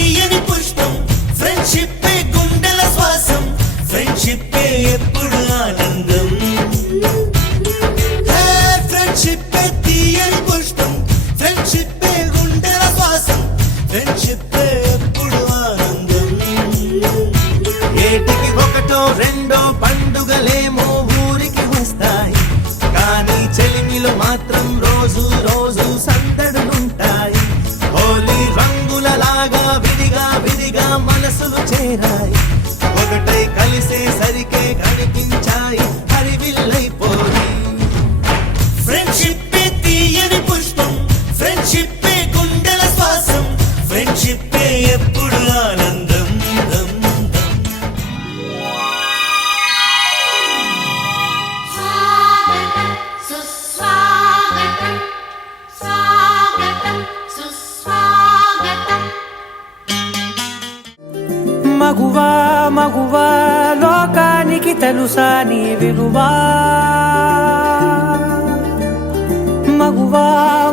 తీయని పుష్పం ఫ్రెండ్షిప్ గుండెల శ్వాసం ఫ్రెండ్షిప్ ఎప్పుడు ఆనందం ఫ్రెండ్షిప్ తీయని పుష్పం ఫ్రెండ్షిప్ గుండెల శ్వాసం ఫ్రెండ్షిప్ ఎప్పుడు ఆనందం ఏటికి ఒకటో రెండో పండుగలేమో ఊరికి వస్తాయి కానీ చెలిమిలో మాత్రం రోజు రోజు సందడులుంటాయి హోలీ రంగులలాగా విడిగా విడిగా మనసులు చేరాయి ఒకటై కలిసేసరికే కనిపించాయి హరివిల్లైపోయి ఫ్రెండ్షిప్ తీయని పుష్పం ఫ్రెండ్షిప్ గుండెల శ్వాసం ఫ్రెండ్షిప్ ఎప్పుడు ఆనందం మగువా మగువా లోకానికి తెలుసా నీ విలువా మగువా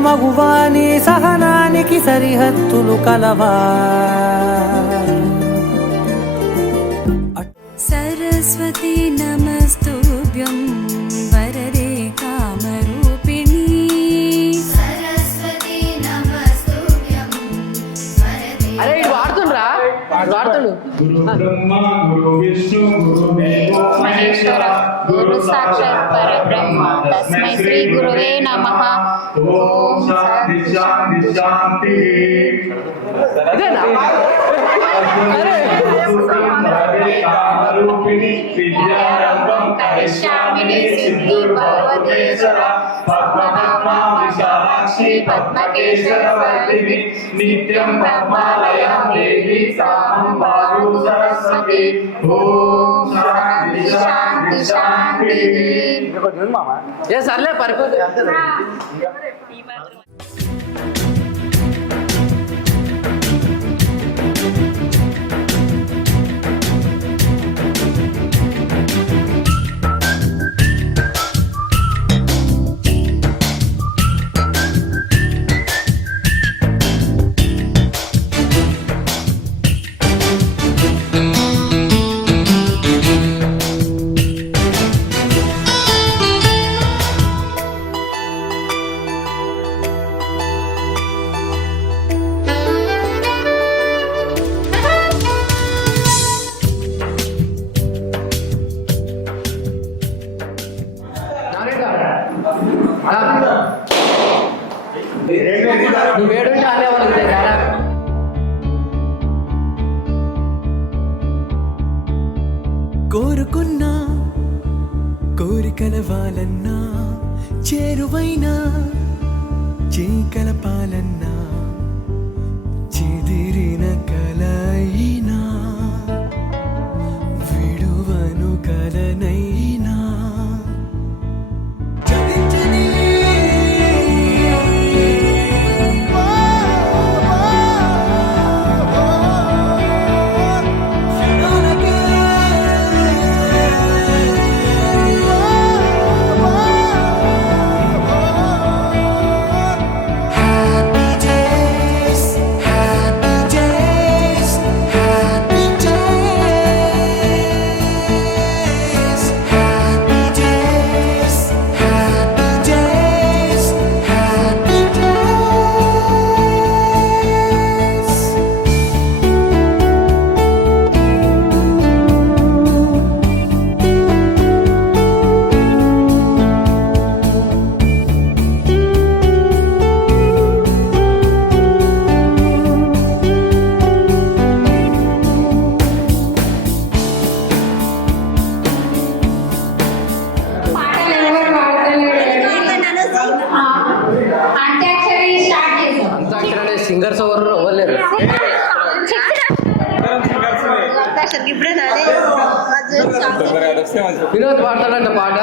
మగువా నీ సహనానికి సరిహద్దులు కలవా సరస్వతి నమస్తుభ్యం వరదే కామరూపిణి సరస్వతి నమస్తుభ్యం వరదే అరే ఇది వాడుతుండ్రా వాడుతుండు గురు బ్రహ్మ గురు విష్ణు గురు దేవో మహేశ్వర గురు సాక్షాత్ పరబ్రహ్మ తస్మై శ్రీ గురువే నమః ఓం శాంతి శాంతి శాంతి ఇదేనా అరే కామరూపిణి విద్యారంభం కరిష్యామిని సిద్ధిర్భవతేశ్వర పద్మనాభా విశాలాక్షి పద్మకేశర వర్ధిని నిత్యం బ్రహ్మాలయం దేవి సామం బాలు సరస్వతి ఓం శాంతి శాంతి శాంతి ఏ సర్లే పరిపోతుంది నువ్వు వేడుంటే అనే వాళ్ళు కదా కోరుకున్నా కోరికల వాళ్ళన్నా చేరువైనా చీకలపాలన్నా చెదిరిన కలయినా విడువను కలనైనా సింగర్స్ ఎవరు అవ్వలేరు వినోద్ పాడతాడంట పాట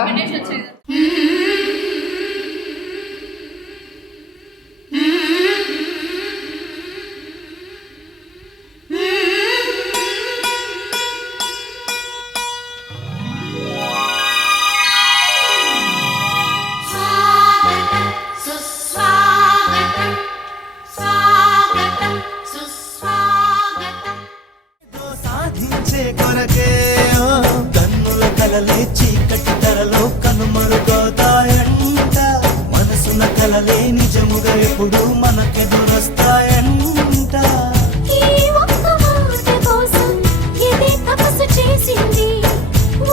సుస్వాగతం స్వాగతం సుస్వాగతం కొరకే ఓ, కన్నుల కలలే చీకటి తరలో కనుమరుగవుతాయంట, మనసున కలలే నిజముగా ఎప్పుడు మనకెదురొస్తాయంట. ఈ ఒక్క మాట కోసం ఎదే తపస్సు చేసింది,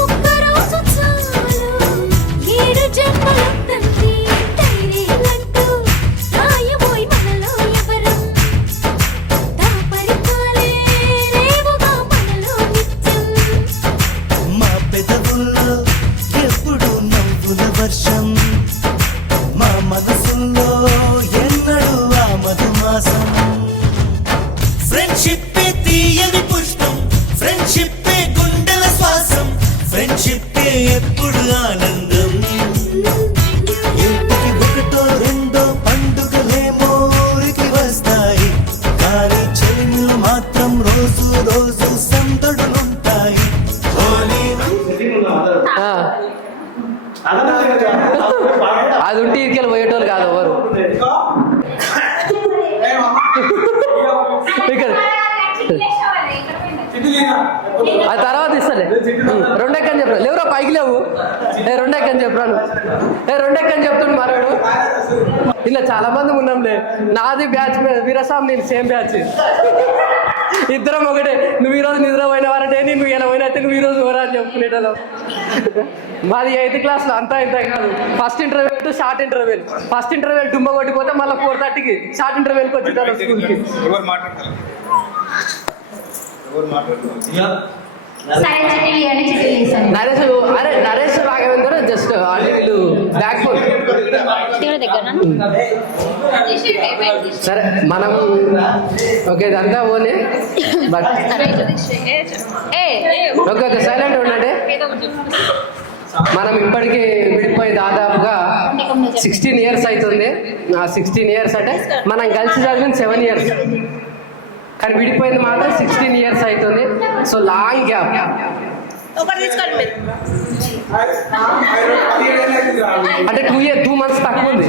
ఒక్క రోజు చాలు 7 జన్మలెత్తంది. ధైర్యమంటూ రాయబోయి మనలో ఎవరం, దాపరికాలే లేవుగా మనలో నిత్యం. మా పెదవుల్లో ఎప్పుడు నవ్వుల వర్షం, మా మనసుల్లో ఎన్నడూ ఆ మధుమాసం. ఫ్రెండ్షిప్ తీయని పుష్పం, ఫ్రెండ్షిప్ గుండెల శ్వాసం, ఫ్రెండ్షిప్ ఎప్పుడు ఆనందం. ఇంటికి ఒకటో రెండో పండుగలేమో ఊరికి వస్తాయి, కానీ చెలిమిలు మాత్రం రోజు రోజు సందడులుంటాయి. హోలీ ఆ. అది ఉంటే ఇరికెళ్ళి పోయేటోళ్ళు కాదు ఎవరు ఇక్కడ ఆ తర్వాత ఇస్తలే రెండెక్కని చెప్పరా లేవురా పైకి లేవు రెండెక్కని చెప్పరాను రెండెక్కని చెప్తుండు మరాడు ఇలా చాలా మంది ఉన్నాంలే నాది బ్యాచ్ వీరస్వామి నేను సేమ్ బ్యాచ్ ఇద్దరం ఒకటే నువ్వు ఈరోజు నిద్ర పోయినవారంటే నువ్వు ఎలా పోయినైతే నువ్వు ఈరోజు పోరా అని చెప్పుకునేటలో మాది 8th క్లాస్లో అంతా ఇంత కాదు first interval to short interval first interval డుమ్మ కొట్టిపోతే మళ్ళీ 4:30కి షార్ట్ ఇంటర్వెల్కి వచ్చేటారు స్కూల్కి సరే చిట్టీలు అని చిట్టీలు వేసాను. నరేష్ రాఘవేంద్ర జస్ట్ అంటే వీళ్ళు బ్యాక్ ఫోన్ దగ్గర సరే మనం ఓకే ఇదంతా ఓనే బట్ ఓకే ఓకే సైలెంట్ ఉండండి మనం ఇప్పటికీ విడిపోయి దాదాపుగా 16 years అవుతుంది 16 years అంటే మనం కలిసి చదివిన 7 years కానీ విడిపోయింది మాత్రం 16 years అవుతుంది సో లాంగ్ గ్యాప్ అంటే 2 months తక్కువ ఉంది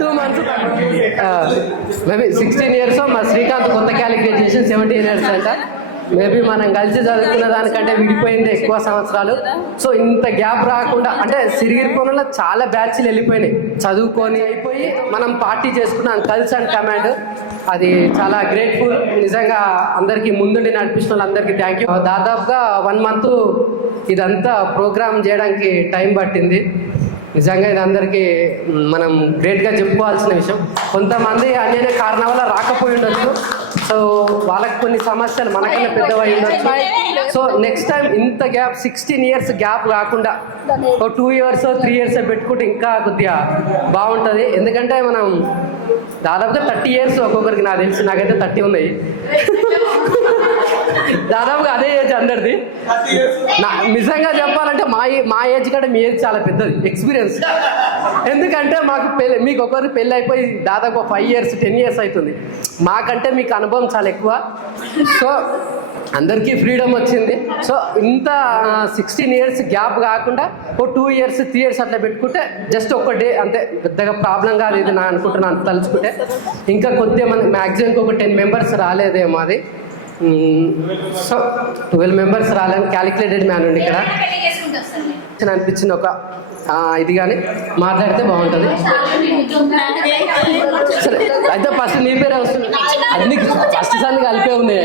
2 months మేబీ 16 years మా శ్రీకాంత్ కొత్త క్యాలిక్యులేట్ చేసి 17 years అంట మేబీ మనం కలిసి చదువుకున్న దానికంటే విడిపోయింది ఎక్కువ సంవత్సరాలు సో ఇంత గ్యాప్ రాకుండా అంటే సిరిగిరిపోనలో చాలా బ్యాచ్లు వెళ్ళిపోయినాయి చదువుకొని అయిపోయి మనం పార్టీ చేసుకున్నాం కల్స్ అండ్ కమాండ్ అది చాలా గ్రేట్ఫుల్ నిజంగా అందరికీ ముందుండి నడిపించిన వాళ్ళందరికీ థ్యాంక్ యూ దాదాపుగా 1 month ఇదంతా ప్రోగ్రామ్ చేయడానికి టైం పట్టింది నిజంగా ఇది అందరికీ మనం గ్రేట్గా చెప్పుకోవాల్సిన విషయం కొంతమంది అన్యనే కారణం వల్ల రాకపోయి ఉండొచ్చు సో వాళ్ళకి కొన్ని సమస్యలు మనకన్నా పెద్దవై ఉండొచ్చు సో నెక్స్ట్ టైం ఇంత గ్యాప్ 16 years గ్యాప్ కాకుండా 2 years 3 years పెట్టుకుంటే ఇంకా కొద్దిగా బాగుంటుంది ఎందుకంటే మనం దాదాపుగా 30 years ఒక్కొక్కరికి నాకు తెలిసి నాకైతే 30 ఉన్నాయి దాదాపుగా అదే ఏజ్ అందరిది నిజంగా చెప్పాలంటే మా ఏజ్ కంటే మీ ఏజ్ చాలా పెద్దది ఎక్స్పీరియన్స్ ఎందుకంటే మాకు మీకు ఒకరికి పెళ్ళి అయిపోయి దాదాపు 5 years 10 years అవుతుంది మాకంటే మీకు అనుభవం చాలా ఎక్కువ సో అందరికీ ఫ్రీడమ్ వచ్చింది సో ఇంత 16 years గ్యాప్ కాకుండా 2 years 3 years అట్లా పెట్టుకుంటే జస్ట్ ఒక డే అంతే పెద్దగా ప్రాబ్లం కాదు ఇది నా అనుకుంటున్నాను తలుచుకుంటే ఇంకా కొద్దిగా మంది మ్యాక్సిమం ఒక 10 members రాలేదేమో అది సో 12 members రాలని క్యాలిక్యులేటెడ్ మ్యాన్ ఉండి ఇక్కడ అనిపించింది ఒక ఇది కానీ మాట్లాడితే బాగుంటుంది సరే అయితే ఫస్ట్ నీ పేరే వస్తుంది అన్ని ఫస్ట్ సార్లు కలిపే ఉంది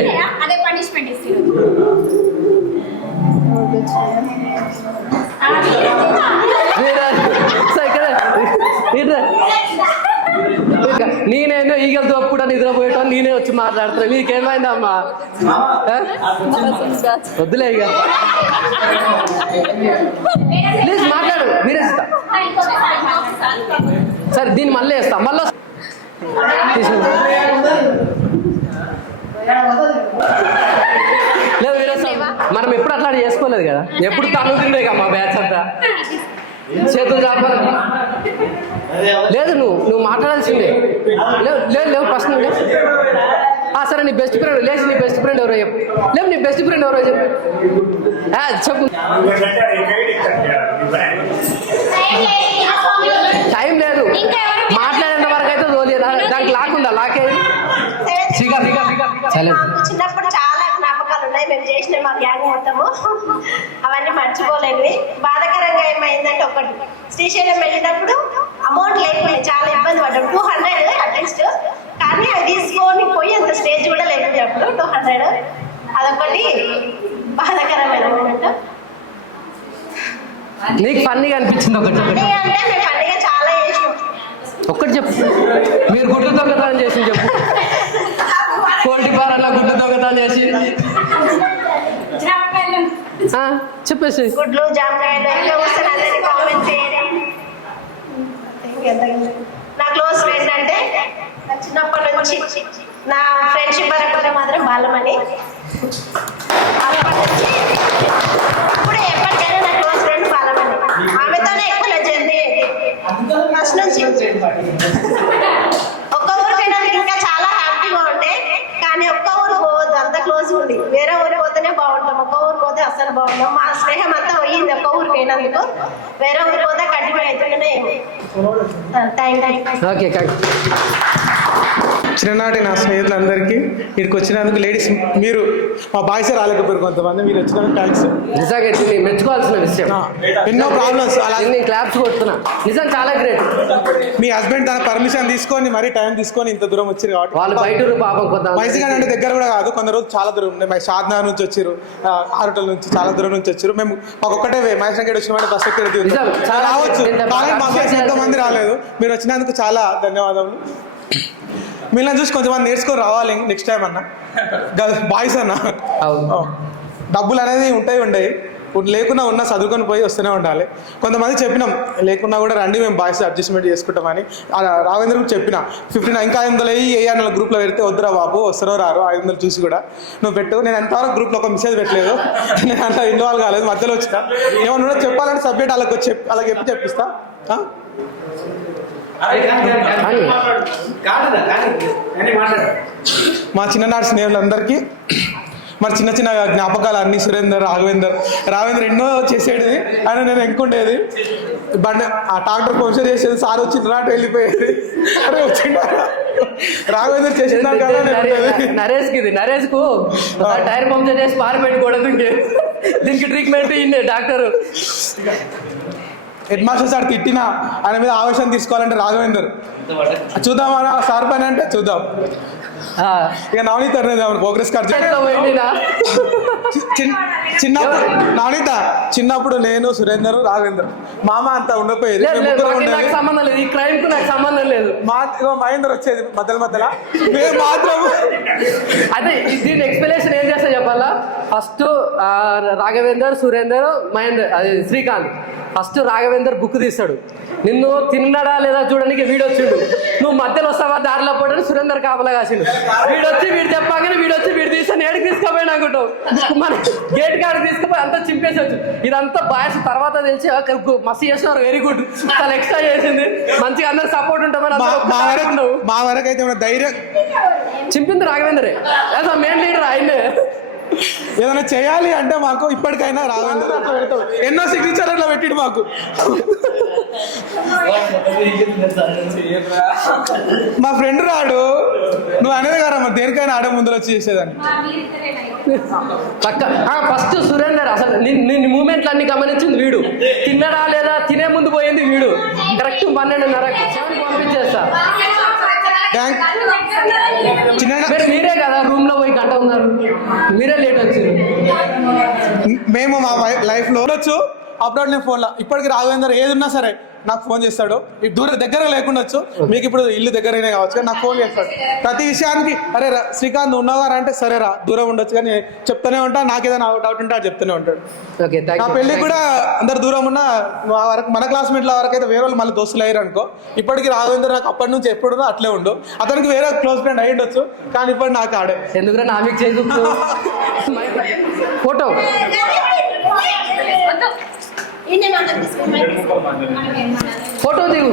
నేనేందో ఈగలతో కూడా నిద్రపోయేటో నేనే వచ్చి మాట్లాడుతున్నా నీకేమైందమ్మా వద్దులే ఇక ప్లీజ్ మాట్లాడు మీరే ఇస్తా సరే దీన్ని మళ్ళీ వేస్తా మళ్ళీ లేదు మీరే మనం ఎప్పుడు అట్లా చేసుకోలేదు కదా ఎప్పుడు తనుతుండే కదా మా బ్యాచ్ అంతా చేతులు చాపాలి లేదు నువ్వు మాట్లాడాల్సిందే లేవు ఫస్ట్ నువ్వు సరే నీ బెస్ట్ ఫ్రెండ్ లేచి నీ బెస్ట్ ఫ్రెండ్ ఎవరో చెప్పు లేవు నీ బెస్ట్ ఫ్రెండ్ ఎవరో చెప్పు చెప్పు టైం లేదు మాట్లాడేంత వరకు అయితే తోలేదు దానికి లాక్కుందా లాకే చిన్నప్పుడు మేము చేసిన మా గ్యాంగ్ మొత్తము అవన్నీ మర్చిపోలేనివి. బాధాకరంగా ఏమైందంటే ఒకటి, శ్రీశైలం వెళ్ళినప్పుడు అమౌంట్ లేకపోయింది, చాలా ఇబ్బంది పడ్డాం. 200 అట్లీస్ట్, కానీ అది తీసుకొని పోయి అంత స్టేజ్ కూడా లేకపోతే అప్పుడు 200. అదొకటి బాధాకరమైన మూమెంట్. నీకు ఫన్నీగా అనిపించింది ఒకటి అంటే మేము పండుగ చాలా చేసినాం. ఒక్కటి చెప్పు, మీరు గుడ్లు దొంగతనం చేసింది చెప్పు. కోల్టి పారల్లో గుడ్లు దొంగతనం చేసి చెప్పేసి. గుడ్లు, జామకాయలు ఇంకా వస్తే అందరినీ కామెంట్ చేయండి. నా క్లోజ్ ఫ్రెండ్ అంటే చిన్నప్పటి నుంచి నా ఫ్రెండ్షిప్ పరంగా మాత్రం బాలమని. అప్పటి నుంచి ఇప్పుడు ఎప్పటికైనా నా క్లోజ్ ఫ్రెండ్ బాలమని. ఆమెతోనే ఎక్కువ జర్నీ ఫస్ట్ నుంచి. ఒక్క ఊరికైనా ఇంకా చాలా హ్యాపీగా ఉండే, కానీ ఒక్క ఊరు పోవద్దు, అంత క్లోజ్ ఉంది. వేరే ఊరు పోతేనే బాగుంటాం, ఒక్క ఊరు పోతే అస్సలు బాగుంటాం. మా స్నేహం అంతా పోయింది ఒక్క ఊరికి అయినందుకు. వేరే ఊరు పోతే కంటిన్యూ అవుతుంటేనే. ఓకే. చిన్ననాటి నా స్నేహితులందరికీ ఇక్కడికి వచ్చినందుకు, లేడీస్ మీరు మా బాయ్స్ రాలేకపోయారు కొంతమంది, మీరు వచ్చినందుకు థ్యాంక్స్. నిజంగా ఇది మెచ్చుకోవాల్సిన విషయం. ఎన్నో ప్రాబ్లమ్స్ అలా నేను క్లాప్స్ కొడుతున్నా, నిజం చాలా గ్రేట్. మీ హస్బెండ్ తన పర్మిషన్ తీసుకొని మరీ టైం తీసుకొని ఇంత దూరం వచ్చారు కాబట్టి. వాళ్ళు బయట పాపం కొంత వైజాగ్ అంటే దగ్గర కూడా కాదు, కొందరు చాలా దూరం ఉన్నాయి. మా షాద్నగర్ నుంచి వచ్చారు, ఆరుటల నుంచి చాలా దూరం నుంచి వచ్చారు. మేము మాకు ఒక్కటే మహేష్ గేట్ వచ్చిన బస్ ఎక్కడ రావచ్చు, కానీ మా ఫ్రెండ్స్ ఎంతో మంది రాలేదు. మీరు వచ్చినందుకు చాలా ధన్యవాదాలు. వీళ్ళని చూసి కొంతమంది నేర్చుకొని రావాలి నెక్స్ట్ టైం అన్న. బాయ్స్ అన్న డబ్బులు అనేది ఉండేవి లేకున్నా ఉన్నా చదువుకొని పోయి వస్తూనే ఉండాలి. కొంతమంది చెప్పినాం లేకున్నా కూడా రండి మేము బాయ్స్ అడ్జస్ట్మెంట్ చేసుకుంటామని. రావేంద్రకు చెప్పిన 15 ఇంకా 500 వేయాలి గ్రూప్లో పెడితే వద్దురా బాబు వస్తారో రారు 500 చూసి కూడా నువ్వు పెట్టు. నేను ఎంతవరకు గ్రూప్లో ఒక మెసేజ్ పెట్టలేదు, నేను అంతా ఇన్వాల్వ్ కాలేదు, మధ్యలో వచ్చిన. ఏమన్నా చెప్పాలంటే సబ్జెక్ట్ అలాగ చెప్పి చెప్పిస్తా. మా చిన్ననాటి స్నేహితులందరికీ మరి చిన్న చిన్న జ్ఞాపకాలు అన్ని. సురేందర్, రాఘవేందర్ ఎన్నో చేసేది, ఆయన నేను ఎంకుండేది. బండి ఆ ట్రాక్టర్ పంక్చర్ చేసేది, సార్ వచ్చి నాటు వెళ్ళిపోయేది. అరే వచ్చిండ రాఘవేందర్ చేసిన నరేష్ కు టైర్ పంక్చర్ చేసి పారు పెట్టుకోవడం, దీనికి ట్రీట్మెంట్ ఇన్నే డాక్టర్. హెడ్ మాస్టర్ సార్ తిట్టినా ఆయన మీద ఆవేశం తీసుకోవాలంటే రాఘవేందర్ చూద్దామా సార్ పని అంటే చూద్దాం. ఇక నవనీత ప్రోగ్రెస్ కార్డ్ నవనీత చిన్నప్పుడు నేను సురేందర్ రాఘవేందర్ మామ అంతా ఉండకపోయేది. సంబంధం లేదు, ఈ క్రైమ్ కు నాకు సంబంధం లేదు. మహేందర్ వచ్చేది మధ్యలో మేము మాత్రం. అదే దీని ఎక్స్ప్లెనేషన్ ఏం చేస్తా చెప్పాలా? ఫస్ట్ రాఘవేందర్, సురేందర్, మహేందర్, అది శ్రీకాంత్. ఫస్ట్ రాఘవేందర్ బుక్ తీస్తాడు, నిన్ను తిన్నడా లేదా చూడడానికి వీడు వచ్చిండు, నువ్వు మధ్యలో వస్తావా దారిలో పోవడానికి సురేందర్ కాపలా కాసిండు. వీడొచ్చి వీడు చెప్పగానే వీడు తీస్తే నేడికి తీసుకుపోయాడు అనుకుంటావు, మన గేట్ కాడికి తీసుకుపోయి అంతా చింపేసొచ్చు. ఇదంతా బాయ్స్ తర్వాత తెలిసి మస్తు చేస్తున్నారు, వెరీ గుడ్, చాలా ఎక్స్ట్రా చేసింది, మంచిగా అందరు సపోర్ట్ ఉంటామని. మా వరకు అయితే ధైర్యం చింపింది రాఘవేందరే, మెయిన్ లీడర్ ఆయనే. ఏదైనా చేయాలి అంటే మాకు ఇప్పటికైనా రాఘవేందర్ ఎన్నో సిగ్నేచర్ అట్లా పెట్టిడు మాకు. మా ఫ్రెండ్ రాడు, నువ్వు అనేది కదా దేనికైనా ఆడే ముందు వచ్చి చేసేదాన్ని. ఫస్ట్ సురేందర్ అసలు నిన్ను మూమెంట్లు అన్ని గమనించింది వీడు, తిన్నడా లేదా తినే ముందు పోయింది వీడు. కరెక్ట్ 12:30కి పంపించేస్తా. మీరే కదా రూమ్ లో పోయి గంట ఉన్నారు, మీరే లేట్ వచ్చారు. మేము మా లైఫ్ లో ఉండొచ్చు అప్పుడు నేను ఫోన్లో, ఇప్పటికి రాఘవేందర్ ఏది ఉన్నా సరే నాకు ఫోన్ చేస్తాడు. దగ్గర లేకుండొచ్చు, మీకు ఇప్పుడు ఇల్లు దగ్గరనే కావచ్చు కానీ నాకు ఫోన్ చేస్తాడు ప్రతి విషయానికి. అరే శ్రీకాంత్ ఉన్నవారా అంటే సరేరా దూరం ఉండొచ్చు కానీ చెప్తూనే ఉంటా, నాకు ఏదైనా డౌట్ ఉంటే అది చెప్తూనే ఉంటాడు. నా పెళ్ళికి కూడా అందరు దూరం ఉన్నా వరకు మన క్లాస్మేట్ల వరకు అయితే వేరే వాళ్ళు మళ్ళీ దోస్తులు అయ్యారు అనుకో. ఇప్పటికి రాఘవేందర్ నాకు అప్పటి నుంచి ఎప్పుడు అట్లే ఉండు. అతనికి వేరే క్లోజ్ ఫ్రెండ్ అయ్యి ఉండొచ్చు కానీ ఇప్పుడు నాకు ఆడే. ఎందుకంటే నా మీకు చేసు ఫోటో ఫోటో దిగు.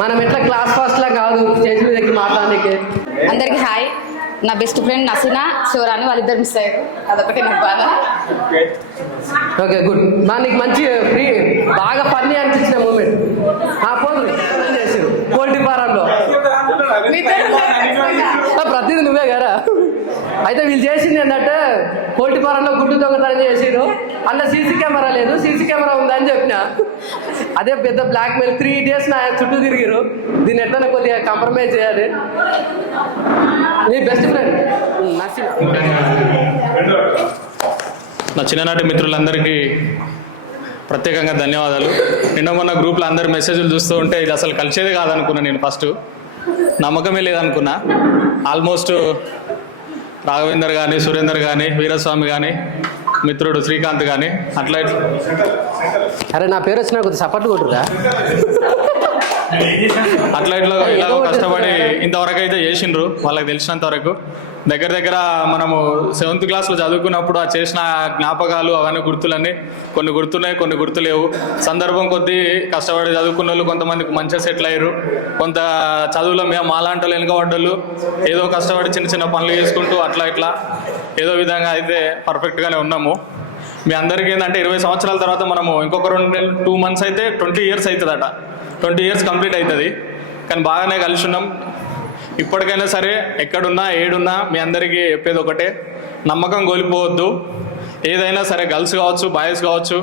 మనం ఎట్లా క్లాస్ ఫస్ట్ లా కాదు, స్టేజ్ మీదకి మాట్లాడడానికి. అందరికి హాయ్, నా బెస్ట్ ఫ్రెండ్ నసీనా, శివరాని వాళ్ళిద్దరు మిస్ అయ్యారు, అదొకటి నాకు బాధ. Okay good. నీకు మంచి ఫ్రీ బాగా ఫన్నీ అనిపించిన మూమెంట్ పోదు చేసారు కోల్టీ ఫారంలో. కత్తిది నువ్వే కదా. అయితే వీళ్ళు చేసింది ఏంటంటే పోల్టీ ఫారంలో గుడ్డు దొంగతనం చేసిరు, అందులో సీసీ కెమెరా లేదు, సీసీ కెమెరా ఉందని చెప్పిన. అదే పెద్ద బ్లాక్ మెయిల్ 3 days నా చుట్టూ తిరిగిరు. దీన్ని ఎట్లా కొద్దిగా కాంప్రమైజ్ చేయాలి. నీ బెస్ట్ ఫ్రెండ్ నర్సింగ్. నా చిన్ననాటి మిత్రులందరికీ ప్రత్యేకంగా ధన్యవాదాలు. నిన్న మొన్న గ్రూప్లో అందరు మెసేజ్లు చూస్తూ ఉంటే ఇది అసలు కలిసేదే కాదనుకున్నా. నేను ఫస్ట్ నమ్మకమే లేదనుకున్నా. ఆల్మోస్ట్ రాఘవేందర్ కానీ, సురేందర్ కానీ, వీరస్వామి కానీ, మిత్రుడు శ్రీకాంత్ కానీ అట్లా అరే నా పేరు వచ్చినా కొద్దిగా సపోర్ట్ కొట్టురా. అట్లా ఇలాగో కష్టపడి ఇంతవరకు అయితే చేసిండ్రు. వాళ్ళకి తెలిసినంత వరకు దగ్గర దగ్గర మనము 7th క్లాస్లో చదువుకున్నప్పుడు ఆ చేసిన జ్ఞాపకాలు అవన్నీ గుర్తులన్నీ కొన్ని గుర్తున్నాయి, కొన్ని గుర్తులేవు. సందర్భం కొద్దీ కష్టపడి చదువుకున్న వాళ్ళు కొంతమందికి మంచిగా సెటిల్ అయ్యారు. కొంత చదువులో మేము మాలాంటి వాళ్ళు వెనుకబడ్డోళ్ళు ఏదో కష్టపడి చిన్న చిన్న పనులు చేసుకుంటూ అట్లా ఇట్లా ఏదో విధంగా అయితే పర్ఫెక్ట్గానే ఉన్నాము. మీ అందరికీ ఏంటంటే 20 సంవత్సరాల తర్వాత మనము ఇంకొక 2 months అయితే 20 years అవుతుందట. 20 years కంప్లీట్ అవుతుంది. కానీ బాగానే కలిసి ఉన్నాం. ఇప్పటికైనా సరే ఎక్కడున్నా ఏడున్నా మీ అందరికీ చెప్పేది ఒకటే, నమ్మకం కోల్పోవద్దు. ఏదైనా సరే గర్ల్స్ కావచ్చు, బాయ్స్ కావచ్చు,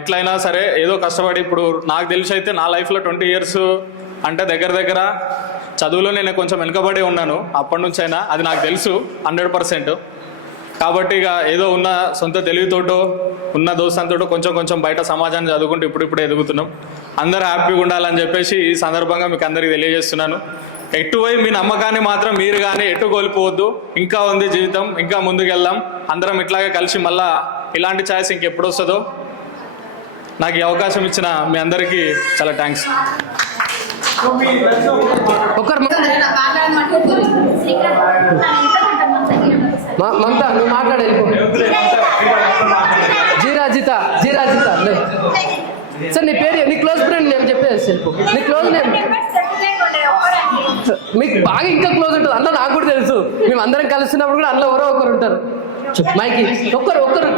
ఎట్లయినా సరే ఏదో కష్టపడి ఇప్పుడు నాకు తెలిసి అయితే నా లైఫ్లో 20 years అంటే దగ్గర దగ్గర చదువులో నేను కొంచెం వెనుకబడి ఉన్నాను అప్పటి నుంచి అయినా, అది నాకు తెలుసు 100%. కాబట్టి ఇక ఏదో ఉన్న సొంత తెలివితోటో ఉన్న దోస్తంతో కొంచెం కొంచెం బయట సమాజాన్ని చదువుకుంటూ ఇప్పుడిప్పుడే ఎదుగుతున్నాం. అందరూ హ్యాపీగా ఉండాలని చెప్పేసి ఈ సందర్భంగా మీకు అందరికీ తెలియజేస్తున్నాను. ఎటువై మీ నమ్మకాన్ని మాత్రం మీరు కానీ ఎటు కోల్పోవద్దు. ఇంకా ఉంది జీవితం, ఇంకా ముందుకు వెళ్దాం. అందరం ఇట్లాగే కలిసి మళ్ళా ఇలాంటి ఛాయిస్ ఇంకెప్పుడు వస్తుందో. నాకు ఈ అవకాశం ఇచ్చిన మీ అందరికీ చాలా థ్యాంక్స్. మమతా నువ్వు మాట్లాడే జీరాజిత సార్ నీ పేరు, నీ క్లోజ్ ఫ్రెండ్ నేను చెప్పేది సెల్ఫ్. నీ క్లోజ్ నేమ్ మీకు బాగా ఇంకా క్లోజ్ ఉంటుంది. అందులో నాకు కూడా తెలుసు. మేము అందరం కలిసినప్పుడు కూడా అందులో ఎవరో ఒకరు ఉంటారు. మైకి ఒక్కరు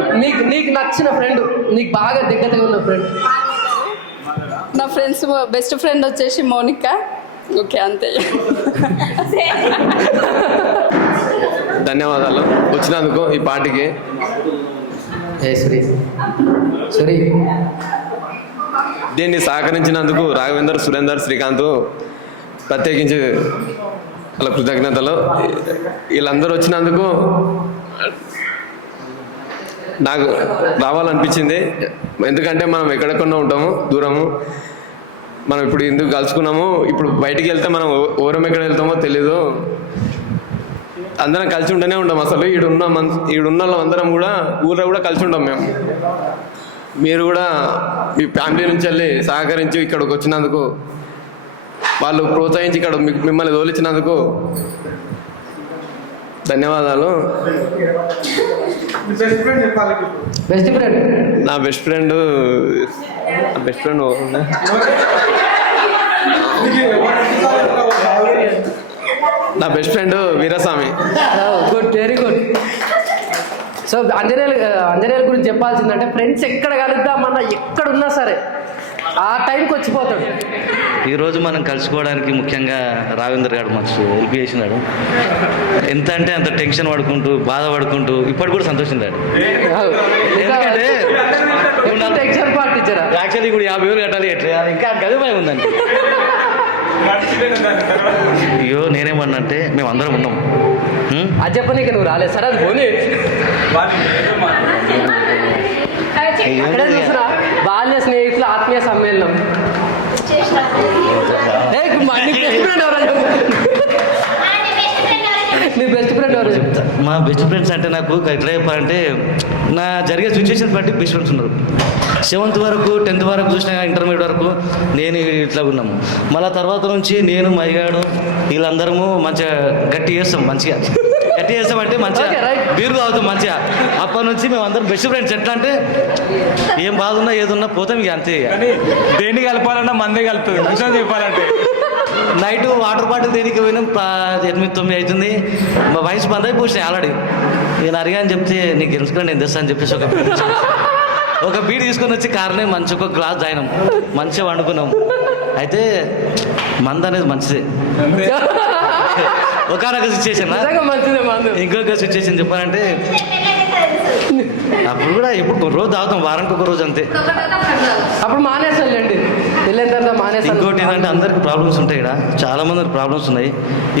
నీకు నచ్చిన ఫ్రెండ్, నీకు బాగా దగ్గరగా ఉన్న ఫ్రెండ్. నా ఫ్రెండ్స్ బెస్ట్ ఫ్రెండ్ వచ్చేసి మోనికా. ఓకే అంతే. ధన్యవాదాలు వచ్చినందుకు ఈ పార్టీకి. సరే దీన్ని సహకరించినందుకు రాఘవేందర్, సురేందర్, శ్రీకాంత్ ప్రత్యేకించి వాళ్ళ కృతజ్ఞతలు. వీళ్ళందరూ వచ్చినందుకు నాకు రావాలనిపించింది. ఎందుకంటే మనం ఎక్కడెక్కడ ఉంటాము, దూరము. మనం ఇప్పుడు ఎందుకు కలుసుకున్నాము, ఇప్పుడు బయటికి వెళ్తే మనం ఓరం ఎక్కడ వెళ్తామో తెలీదు. అందరం కలిసి ఉంటూనే ఉంటాం. అసలు ఈడున్న అందరం కూడా ఊళ్ళో కూడా కలిసి ఉంటాం మేము. మీరు కూడా మీ ఫ్యామిలీ నుంచి వెళ్ళి సహకరించి ఇక్కడికి వచ్చినందుకు, వాళ్ళు ప్రోత్సహించి ఇక్కడ మిమ్మల్ని తోలిచ్చినందుకు ధన్యవాదాలు. నా బెస్ట్ ఫ్రెండ్ నా best friend Veeraswamy. Good, very good. So అంజనేయుల గురించి చెప్పాల్సిందంటే ఫ్రెండ్స్ ఎక్కడ కలుద్దామన్నా ఎక్కడున్నా సరే ఆ టైంకి వచ్చిపోతాడు. ఈరోజు మనం కలుసుకోవడానికి ముఖ్యంగా రాఘవేందర్ గారు మాకు హెల్ప్ చేసినాడు. ఎంత అంటే అంత టెన్షన్ పడుకుంటూ బాధపడుకుంటూ ఇప్పటి కూడా సంతోషించాడు. ఎందుకంటే టెన్షన్ పాటించారా యాక్చువల్లీ ఇప్పుడు 50,000 కట్టాలి, ఇంకా గదిమై ఉందండి. అయ్యో నేనేమన్నంటే మేము అందరం ఉన్నాం. అది చెప్పనీకి నువ్వు రాలేదు సరే. అది పోనీ చూసినా బాల్య స్నేహితుల ఆత్మీయ సమ్మేళనం. నీ బెస్ట్ ఫ్రెండ్ ఎవరు? మా బెస్ట్ ఫ్రెండ్స్ అంటే నాకు ఎట్లా చెప్పాలంటే నా జరిగే సిచ్యువేషన్ బట్టి బెస్ట్ ఫ్రెండ్స్ ఉన్నారు. 7th వరకు 10th వరకు చూసినా, ఇంటర్మీడియట్ వరకు నేను ఇట్లా ఉన్నాము. మళ్ళీ తర్వాత నుంచి నేను మైగాడు వీళ్ళందరము మంచిగా గట్టి చేస్తాం. మంచిగా గట్టి చేస్తామంటే మంచిగా బీరు తాగుతాం మంచిగా. అప్పటి నుంచి మేము అందరం బెస్ట్ ఫ్రెండ్స్. ఎట్లా అంటే ఏం బాధున్నా ఏదున్నా పోతాం ఇక అంతే. దేన్ని కలపాలన్నా మందే కలుపుతుంది నిజం చెప్పాలంటే. నైట్ వాటర్ బాటిల్ దేనికి పోయినాం 8-9 అవుతుంది. మా వయసు బంద్ అయిపోయినాయి ఆల్రెడీ. నేను అడిగా అని చెప్తే నీకు తెలుసుకుని నేను తెస్తా అని చెప్పేసి ఒక బీడి తీసుకొని వచ్చి కారణం మంచి ఒక గ్లాస్ తాగినాం, మంచిగా వండుకున్నాం. అయితే మంద అనేది మంచిదే. ఒకనొక సిచ్యువేషన్ నిజంగా మంచిదే మందు. ఇంకొక సిచ్యువేషన్ చెప్పాలంటే అప్పుడు కూడా ఇప్పుడు రోజు తాగుతాం, వారానికి ఒక రోజు అంతే. అప్పుడు మానేసాలండి, వెళ్ళిన తర్వాత మానేసాను. ఇంకోటి ఏంటంటే అందరికి ప్రాబ్లమ్స్ ఉంటాయి ఇక్కడ, చాలా మందికి ప్రాబ్లమ్స్ ఉన్నాయి.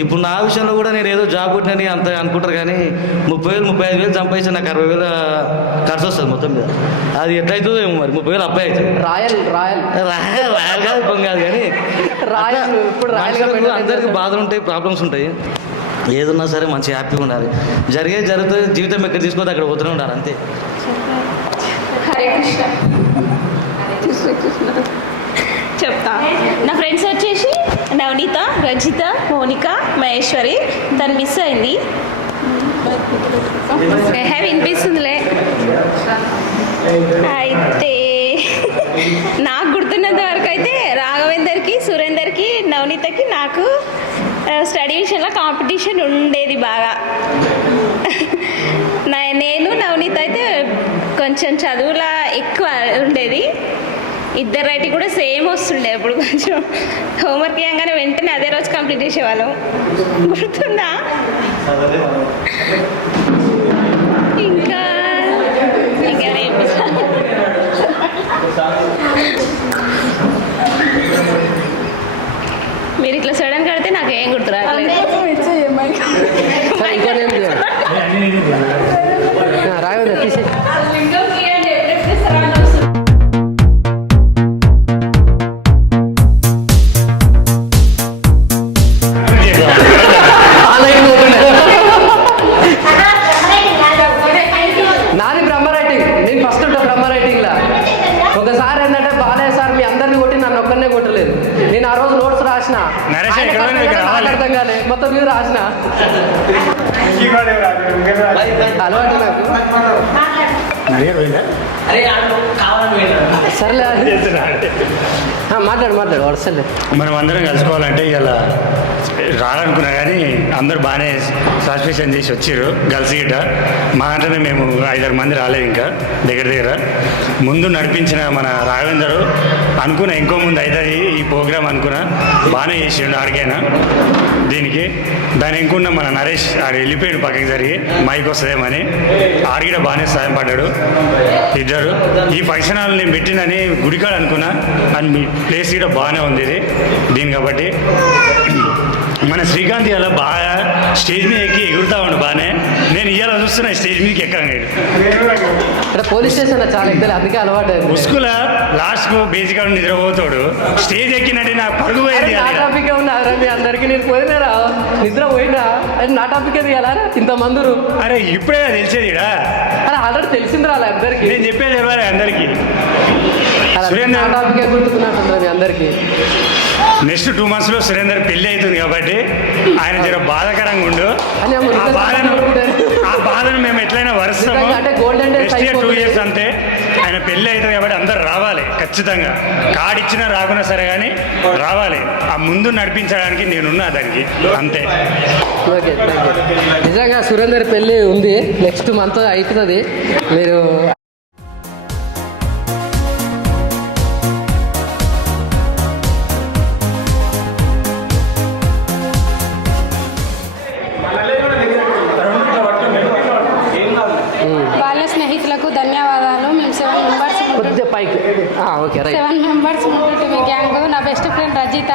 ఇప్పుడు నా విషయంలో కూడా నేను ఏదో జాబ్ కొట్టినని అంత అనుకుంటారు, కానీ 30,000 35,000 సంపాదించి నాకు 60,000 ఖర్చు వస్తుంది మొత్తం మీద. అది ఎట్లయితుందో ఏమో మరి, 30,000 అబ్బాయి అవుతుంది. రాయల్ కాదు ఇబ్బంది కాదు, కానీ ఇప్పుడు అందరికి బాధలు ఉంటాయి, ప్రాబ్లమ్స్ ఉంటాయి. ఏదున్నా సరే మంచి హ్యాపీగా ఉండాలి. జరుగుతుంది, జీవితం ఎక్కడ తీసుకోతే అక్కడ పోతూనే ఉండాలి అంతే. హరే కృష్ణ. చెప్తా. నా ఫ్రెండ్స్ వచ్చేసి నవనీత, రజిత, మౌనిక, మహేశ్వరి. తను మిస్ అయింది. వినిపిస్తుందిలే. అయితే నాకు గుర్తున్నంత వరకు అయితే రాఘవేందర్కి, సురేందర్కి, నవనీతకి నాకు స్టడీ విషయంలో కాంపిటీషన్ ఉండేది బాగా. నేను నవనీత అయితే కొంచెం చదువులా ఎక్కువ ఉండేది. ఇద్దరు రైటింగ్ కూడా సేమ్ వస్తుండే. అప్పుడు కొంచెం హోంవర్క్ చేయగానే వెంటనే అదే రోజు కంప్లీట్ చేసేవాళ్ళం. గుర్తుందా? ఇంకా రేపు మీరు ఇట్లా సడన్ కడితే నాకు ఏం గుర్తు రావట్లేదు. రాఘవేంద్ర తీసి నాది బ్రహ్మ రైటింగ్. నేను ఫస్ట్ ఉంటా బ్రహ్మ రైటింగ్ లా. ఒకసారి ఏంటంటే బాలయ్య సార్ మీ అందరిని కొట్టి నన్ను ఒక్కరినే కొట్టలేదు. నేను ఆ రోజు నోట్స్ రాసిన, అర్థం కాలే, మొత్తం మీరు రాసిన. అలవాటు నాకు. సర్లే మాట్లాడు వరుసలే. మనం అందరం కలుసుకోవాలంటే ఇలా రాలనుకున్నా కానీ అందరూ బాగానే సాటిస్ఫాక్షన్ చేసి వచ్చారు. గర్ల్స్ గిట్ట మా అంటేనే మేము 5-6 మంది రాలేదు. ఇంకా దగ్గర ముందు నడిపించిన మన రాఘవేందరు అనుకున్నా ఇంకో ముందు అవుతుంది ఈ ప్రోగ్రామ్ అనుకున్నా, బాగానే చేసిండు. ఆడికైనా దీనికి దాని ఇంకున్న మన నరేష్ ఆడు వెళ్ళిపోయాడు పక్కకి జరిగి, మైక్ వస్తుందేమని ఆడిగిడ బాగానే సాయం పడ్డాడు. ఇద్దరు ఈ ఫంక్షన్ హాల్ నేను పెట్టినని గుడికాడ అనుకున్నా, అని మీ ప్లేస్ కూడా బాగానే ఉంది ఇది దీని. కాబట్టి మన శ్రీకాంత్ ఇలా బాగా స్టేజ్ మీద ఎక్కి ఎగురుతా ఉండు బాగానే. నేను ఇవాళ చూస్తున్నా స్టేజ్ మీదకి ఎక్కగా ఇక్కడ పోలీస్ స్టేషన్ చాలా ఎక్కువ, అందుకే అలవాటు. ముసుగుల లాస్ట్ బేసిక్ నిద్రపోతాడు, స్టేజ్ ఎక్కినట్టు నాకు పరుగు పోయింది. నా టాపిక్ ఉన్నారా మీ అందరికి? నేను పోయినారా నిద్ర పోయినా, అది నా టాపిక్ అది ఎలా ఇంతమంది. అరే ఇప్పుడే తెలిసేది అరే ఆల్రెడీ తెలిసిందిరా అలా అందరికి. నేను చెప్పేది ఇవ్వాలి అందరికి. నా టాపిక్ గుర్తుకున్నట్టుంది మీ అందరికి. నెక్స్ట్ 2 months సురేందర్ పెళ్లి అవుతుంది కాబట్టి ఆయన జర బాధాకరంగా ఉండు. ఆ బాధను మేము ఎట్లయినా వరుస్తాము. నెక్స్ట్ ఇయర్ 2 years అంతే ఆయన పెళ్లి అవుతుంది కాబట్టి అందరు రావాలి ఖచ్చితంగా. కార్డు ఇచ్చినా రాకున్నా సరే కానీ రావాలి. ఆ ముందు నడిపించడానికి నేనున్నా దానికి అంతే. ఓకే, నిజంగా సురేందర్ పెళ్లి ఉంది, నెక్స్ట్ మంత్ అవుతుంది. మీరు వాళ్ళ స్నేహితులకు ధన్యవాదాలు. మేము 7 members పైకి ఓకే రైట్. 7 members ఉంటుంది గ్యాంగ్. నా బెస్ట్ ఫ్రెండ్ రజిత.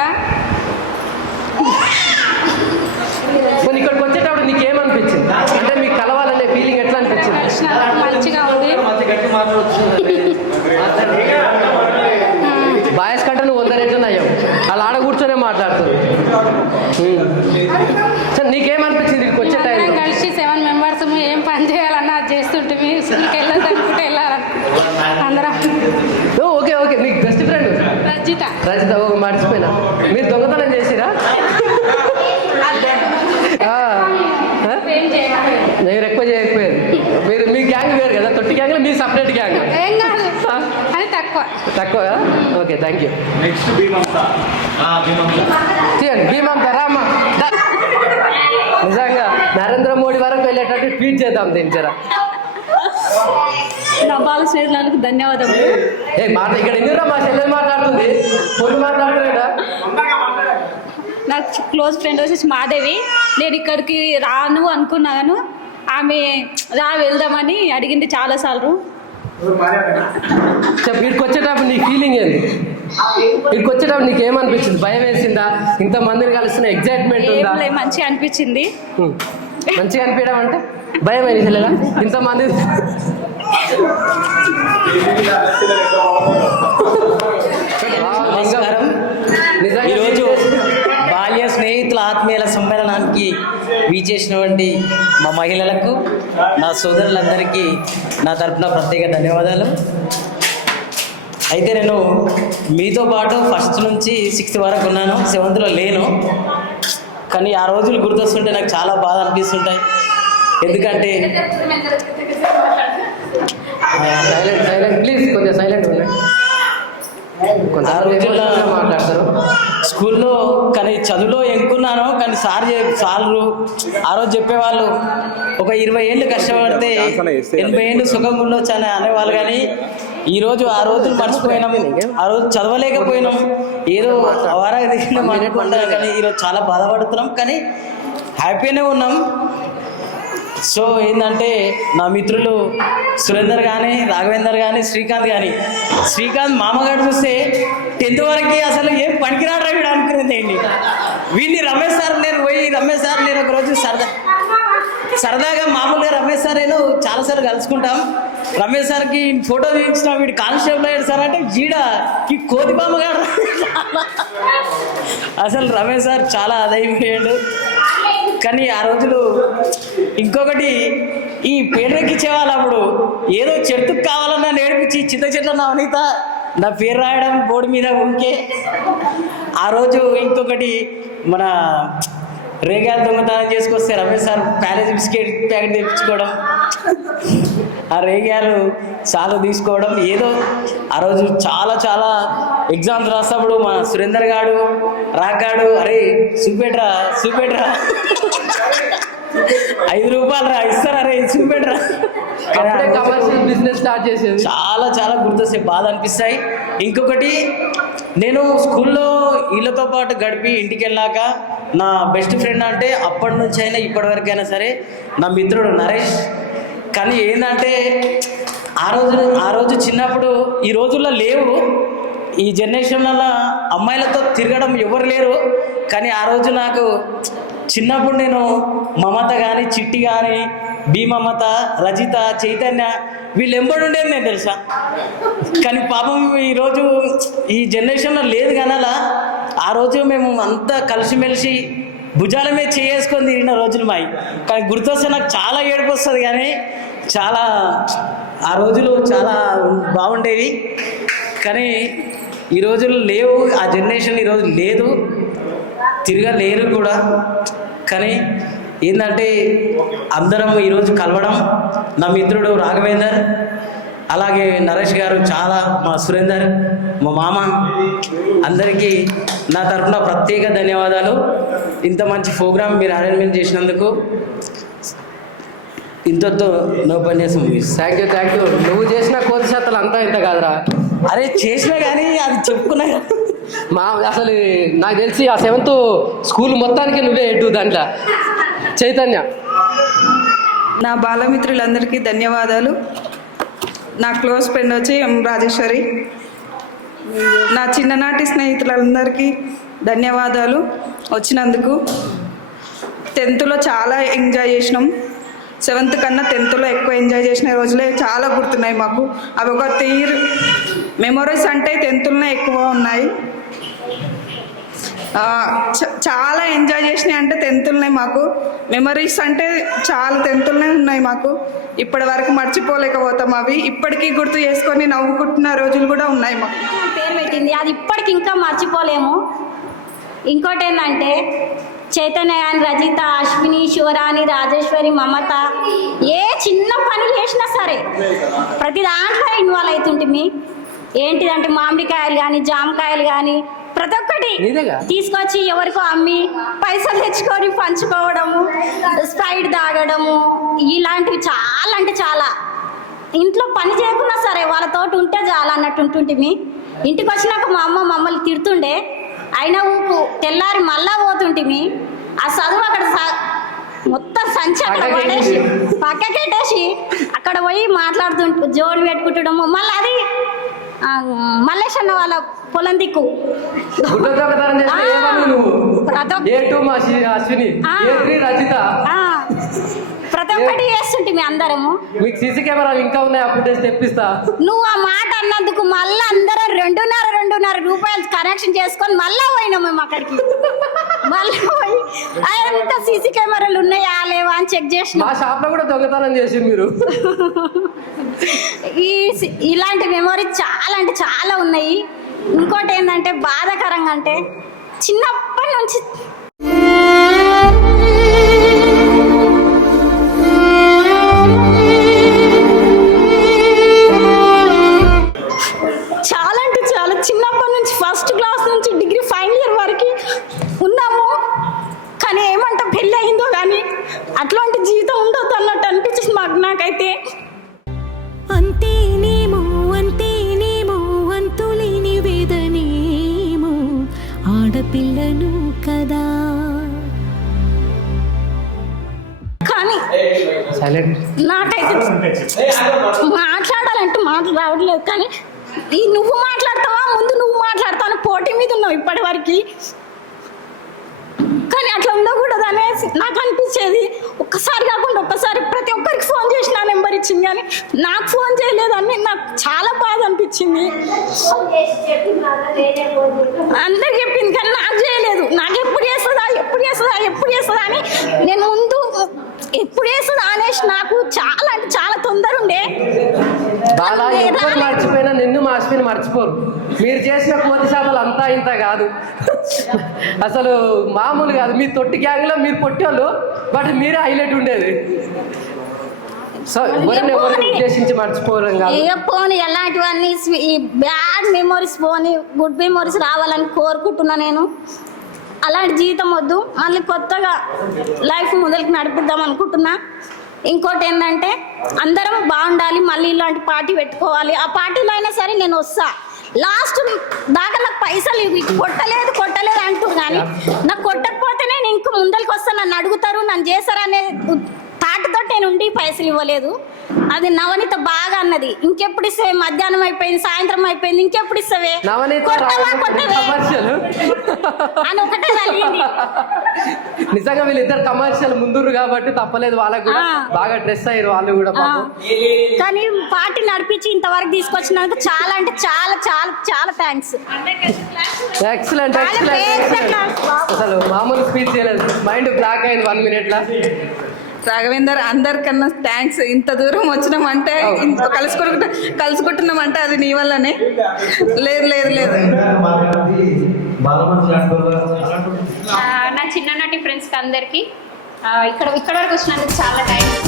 ఇక్కడికి వచ్చేటప్పుడు నీకేమనిపించింది? అంటే మీకు కలవాలనే ఫీలింగ్ ఎట్లా అనిపించింది? మంచిగా ఉంది. బాయ్స్ కంటే నువ్వు 100 రెట్లు అయ్యావు. అలా ఆడ కూర్చొనే మాట్లాడుతుంది. సరే నీకేమనిపించింది ఇక్కడికి వచ్చే టైం? కలిసి 7 members ఏం పని చేయాలన్నా అది చేస్తుంటే స్కూల్కి వెళ్ళొద్దు అనుకుంటే వెళ్ళాలి అందరం. ఓకే నీకు బెస్ట్ ఫ్రెండ్ రజిత. మర్చిపోయినా. మీరు దొంగతనం చేసిరా? మీరు ఎక్కువ చేయకపోయారు. మీరు మీ గ్యాంగ్ వేరు కదా, తొట్టి గ్యాంగ్ మీ సపరేట్ గ్యాంగ్. ఏం కాదు అని తక్కువ. Okay thank you. నెక్స్ట్ భీమంతా రామ్మా. నిజంగా నరేంద్ర మోడీ వరకు వెళ్ళేటట్టు ట్వీట్ చేద్దాం దీని జర. నా బాల స్నేహితులకు ధన్యవాదములు. ఇక్కడ ఎందుకు మా చెల్లెలు మాట్లాడుతుంది, పొన్ను మాట్లాడుతున్నాడా? నాకు క్లోజ్ ఫ్రెండ్ వచ్చేసి మాదేవి. నేను ఇక్కడికి రాను అనుకున్నాను, ఆమె వెళ్దామని అడిగింది చాలాసార్లు. వీడికి వచ్చేటప్పుడు నీ ఫీలింగ్ ఏంది? వీడికి వచ్చేటప్పుడు నీకు ఏమనిపించింది? భయం వేసిందా? ఇంతమందిని కలిసిన ఎగ్జైట్మెంట్ ఉందా? మంచిగా అనిపించింది. మంచిగా అనిపించడం అంటే భయం వేయలేదా? ఇంతమంది ఈరోజు బాల్య స్నేహితుల ఆత్మీయుల సమ్మేళనానికి వీచేసినటువంటి మా మహిళలకు, నా సోదరులందరికీ నా తరఫున ప్రత్యేక ధన్యవాదాలు. అయితే నేను మీతో పాటు ఫస్ట్ నుంచి 6th వరకు ఉన్నాను, 7th లేను. కానీ ఆ రోజులు గుర్తొస్తుంటే నాకు చాలా బాధ అనిపిస్తుంటాయి. ఎందుకంటే ప్లీజ్ కొంచెం సైలెంట్ ఉన్నాయి. ఆ రోజుల్లో మాట్లాడతారు స్కూల్లో, కానీ చదువులో ఎంకున్నాను. కానీ సార్లు ఆ రోజు చెప్పేవాళ్ళు, ఒక 20 ఏళ్ళు కష్టపడితే 80 ఏళ్ళు సుఖంగా ఉండొచ్చు అని అనేవాళ్ళు. కానీ ఈరోజు ఆ రోజులు మర్చిపోయినాం, ఆ రోజు చదవలేకపోయినాం, ఏదో అవారాగా దిగినాం అనుకుంటాం. కానీ ఈరోజు చాలా బాధపడుతున్నాం, కానీ హ్యాపీనే ఉన్నాం. సో ఏంటంటే నా మిత్రులు సురేందర్ కానీ, రాఘవేందర్ కానీ, శ్రీకాంత్ కానీ, శ్రీకాంత్ మామగారు చూస్తే 10th వరకు అసలు ఏం పనికిరాడు వీడు అనుకునేది. వీడిని రమేష్ సార్ నేను ఒకరోజు సరదాగా మామూలుగా రమేష్ సార్ నేను చాలాసార్లు కలుసుకుంటాం. రమేష్ సార్కి ఫోటో తీయించిన, వీడు కానిస్టేబుల్ అయ్యాడు సార్ అంటే ఈ కోతి బామ్మగాడు. అసలు రమేష్ సార్ చాలా అదైపోయాడు. కానీ ఆ రోజులు ఇంకొకటి, ఈ పేరెక్కిచ్చేవాళ్ళు అప్పుడు ఏదో చెట్టుకు కావాలన్నా నేర్పించి చింత చెట్ల నవనీత నా పేరు రాయడం బోర్డు మీద ఉంకే. ఆ రోజు ఇంకొకటి, మన రేగాలు దొంగతనం చేసుకొస్తే రమేష్ సార్ ప్యారేజ్ బిస్కెట్ ప్యాకెట్ తెప్పించుకోవడం, ఆ రేగాలు సాలు తీసుకోవడం, ఏదో ఆ రోజు చాలా చాలా ఎగ్జామ్స్ రాసినప్పుడు మన సురేందర్ గాడు రాగాడు, అరే చూపెట్రా 5 రూపాయలు రా ఇస్తారా, అరే చూపెట్రా. బిజినెస్ స్టార్ట్ చేసేది చాలా చాలా గుర్తొస్తే బాధ అనిపిస్తాయి. ఇంకొకటి, నేను స్కూల్లో వీళ్ళతో పాటు గడిపి ఇంటికి వెళ్ళాక నా బెస్ట్ ఫ్రెండ్ అంటే అప్పటి నుంచి అయినా ఇప్పటి వరకైనా సరే నా మిత్రుడు నరేష్. కానీ ఏంటంటే ఆ రోజు చిన్నప్పుడు, ఈ రోజుల్లో లేవు, ఈ జనరేషన్లలో అమ్మాయిలతో తిరగడం ఎవరు లేరు. కానీ ఆ రోజు నాకు చిన్నప్పుడు నేను మమత కానీ, చిట్టి కానీ, బి మమత, రజిత, చైతన్య వీళ్ళు ఎంబడి ఉండేది నేను తెలుసా. కానీ పాపం ఈరోజు ఈ జనరేషన్లో లేదు. కానీ అలా ఆ రోజు మేము అంతా కలిసిమెలిసి భుజాల మీద చేసుకొని తిరిగిన రోజులు మాయి. కానీ గుర్తొస్తే నాకు చాలా ఏడుపు వస్తుంది. కానీ చాలా ఆ రోజులు చాలా బాగుండేవి. కానీ ఈ రోజులు లేవు, ఆ జనరేషన్ ఈరోజు లేదు, తిరగలేరు కూడా. కానీ ఏంటంటే అందరం ఈరోజు కలవడం, నా మిత్రుడు రాఘవేందర్, అలాగే నరేష్ గారు, చాలా మా సురేందర్, మా మామ, అందరికీ నా తరఫున ప్రత్యేక ధన్యవాదాలు. ఇంత మంచి ప్రోగ్రాం మీరు అరేంజ్మెంట్ చేసినందుకు. ఇంతతో నో ఉపన్యాసం. Thank you. నువ్వు చేసిన కోతి శాతాలు అంతా ఇంత కాదురా. అరే చేసినా కానీ అది చెప్పుకున్నా అసలు నాకు తెలిసి ఆ 7th స్కూల్ మొత్తానికి నువ్వే ఎటు దాంట్లో. చైతన్య, నా బాలమిత్రులందరికీ ధన్యవాదాలు. నా క్లోజ్ ఫ్రెండ్ వచ్చి ఎం రాజేశ్వరి. నా చిన్ననాటి స్నేహితులందరికీ ధన్యవాదాలు వచ్చినందుకు. 10th చాలా ఎంజాయ్ చేసినాం. 7th కన్నా 10th ఎక్కువ ఎంజాయ్ చేసిన రోజులే చాలా గుర్తున్నాయి మాకు. అవి ఒక తీరు మెమొరీస్ అంటే 10th ఎక్కువ ఉన్నాయి. చాలా ఎంజాయ్ చేసినాయి అంటే 10th మాకు మెమరీస్ అంటే చాలా 10th ఉన్నాయి మాకు. ఇప్పటి వరకు మర్చిపోలేకపోతాం. అవి ఇప్పటికీ గుర్తు చేసుకొని నవ్వుకుంటున్న రోజులు కూడా ఉన్నాయి మాకు. పేరు పెట్టింది అది ఇప్పటికి ఇంకా మర్చిపోలేము. ఇంకోటి ఏంటంటే చైతన్య కానీ, రజిత, అశ్విని, శివరాణి, రాజేశ్వరి, మమత ఏ చిన్న పని చేసినా సరే ప్రతి దాంట్లో ఇన్వాల్వ్ అవుతుంటిమి. ఏంటిదంటే మామిడికాయలు కానీ, జామకాయలు కానీ ప్రతి ఒక్కటి తీసుకొచ్చి ఎవరికో అమ్మి పైసలు తెచ్చుకొని పంచుకోవడము, స్ప్రైట్ తాగడము, ఇలాంటివి చాలా అంటే చాలా ఇంట్లో పని చేయకున్నా సరే వాళ్ళతో ఉంటే చాలు అన్నట్టు ఉంటుంటిమి. ఇంటికి వచ్చినాక మా అమ్మ మమ్మల్ని తిడుతుండే, అయినా ఊపు తెల్లారి మళ్ళా పోతుంటిమి. ఆ చదువు అక్కడ మొత్తం సంచి అక్కడ పడేసి పక్కకెట్టేసి అక్కడ పోయి మాట్లాడుతుంటు జోలు పెట్టుకుంటడము. మళ్ళీ అది మల్లేశన్న వాళ్ళ పొలం దిక్కు ప్రతి ఒక్కటి చేస్తుంటే మీ అందరము. మీకు సీసీ కెమెరాలు ఇంకా ఉన్నాయి, అప్డేట్ తెప్పిస్తా. నువ్వు ఆ మాట అన్నందుకు మళ్ళీ అందరం 2.5 రూపాయలు కనెక్షన్ చేసుకొని మళ్ళా పోయినాం మేము అక్కడికి. మళ్ళీ పోయి అంత సీసీ కెమెరాలు ఉన్నాయా లేవా అని చెక్ చేసిన. మా షాప్ లో కూడా దొంగతనం చేసి మీరు. ఇలాంటి మెమొరీ చాలా అంటే చాలా ఉన్నాయి. ఇంకోటి ఏంటంటే బాధాకరంగా అంటే చిన్నప్పటి నుంచి చాలా అంటే చాలా చిన్నప్పటి నుంచి ఫస్ట్ క్లాస్ నుంచి డిగ్రీ ఫైనల్ ఇయర్ వరకు ఉన్నాము. కానీ ఏమంట పెళ్ళి అయిందో కానీ అట్లాంటి జీవితం ఉండొద్దు అన్నట్టు అనిపించింది నాకైతే. అంతేనేమో అంతేనేమో అంతులేని వేదనేమో ఆడపిల్లను కదా. కానీ నాకైతే మాట్లాడాలంటే మాటలు రావట్లేదు. కానీ నువ్వు మాట్లాడతావా ముందు నువ్వు మాట్లాడతావు అని పోటీ మీద ఉన్నావు ఇప్పటి వరకు. కానీ అట్లా ఉండకూడదు అనేసి నాకు అనిపించేది. ఒక్కసారి కాకుండా ఒక్కసారి ప్రతి ఒక్కరికి ఫోన్ చేసి నా నెంబర్ ఇచ్చింది, కానీ నాకు ఫోన్ చేయలేదని నాకు చాలా బాధ అనిపించింది. అందరికి చెప్పింది కానీ నాకు చేయలేదు. నాకు ఎప్పుడు చేస్తుందా అని నేను ముందు ఎప్పుడు చేస్తుందా అనేసి నాకు చాలా అంటే చాలా తొందర ఉండే. మర్చిపోయినా నిన్ను మా అశ్విని మర్చిపోరు. మీరు చేసిన కోతి చేపలు అంతా ఇంత కాదు, అసలు మామూలు కాదు. మీ తొట్టి గ్యాంగ్ లో మీరు పొట్టోళ్ళు, బట్ మీరే హైలైట్ ఉండేది. సో ఎవరిని ఉద్దేశించి మర్చిపోవడం కాదు. పోనీ ఎలాంటివన్నీ ఈ బ్యాడ్ మెమోరీస్ పోనీ గుడ్ మెమోరీస్ రావాలని కోరుకుంటున్నా నేను. అలాంటి జీవితం వద్దు, మళ్ళీ కొత్తగా లైఫ్ మొదలుకి నడిపిద్దాం అనుకుంటున్నా. ఇంకోటి ఏంటంటే అందరం బాగుండాలి, మళ్ళీ ఇలాంటి పార్టీ పెట్టుకోవాలి. ఆ పార్టీలో అయినా సరే నేను వస్తా. లాస్ట్ దాకా నాకు పైసలు కొట్టలేదు అంటారు, కానీ నాకు కొట్టకపోతే నేను ఇంకో ముందరికి వస్తాను, నన్ను అడుగుతారు, నన్ను చేస్తారు అనే తాటితో నేను ఉండి పైసలు ఇవ్వలేదు. అది నవనీత బాగా అన్నది, ఇంకెప్పుడు ఇస్తావే, మధ్యాహ్నం అయిపోయింది సాయంత్రం అయిపోయింది ఇంకెప్పుడు ఇస్తావే అని ఒకటే కలిగింది. నిజంగా వీళ్ళిద్దరు కమర్షియల్ ముందురు కాబట్టి తప్పలేదు, వాళ్ళకు కూడా బాగా డ్రెస్ అయ్యారు వాళ్ళు కూడా. కానీ పార్టీ నడిపించి ఇంతవరకు తీసుకొచ్చినందుకు చాలా అంటే చాలా చాలా చాలా థ్యాంక్స్. ఎక్సలెంట్ అసలు మామూలు స్పీచ్ చేయలేదు, మైండ్ బ్లాక్ అయింది 1 minute లా. రాఘవేందర్ అందరికన్నా థ్యాంక్స్. ఇంత దూరం వచ్చినామంటే కలుసుకుంటున్నామంటే అది నీ వల్లనే. లేదు నా చిన్ననాటి ఫ్రెండ్స్కి అందరికీ ఇక్కడ వరకు వచ్చినందుకు చాలా థ్యాంక్స్.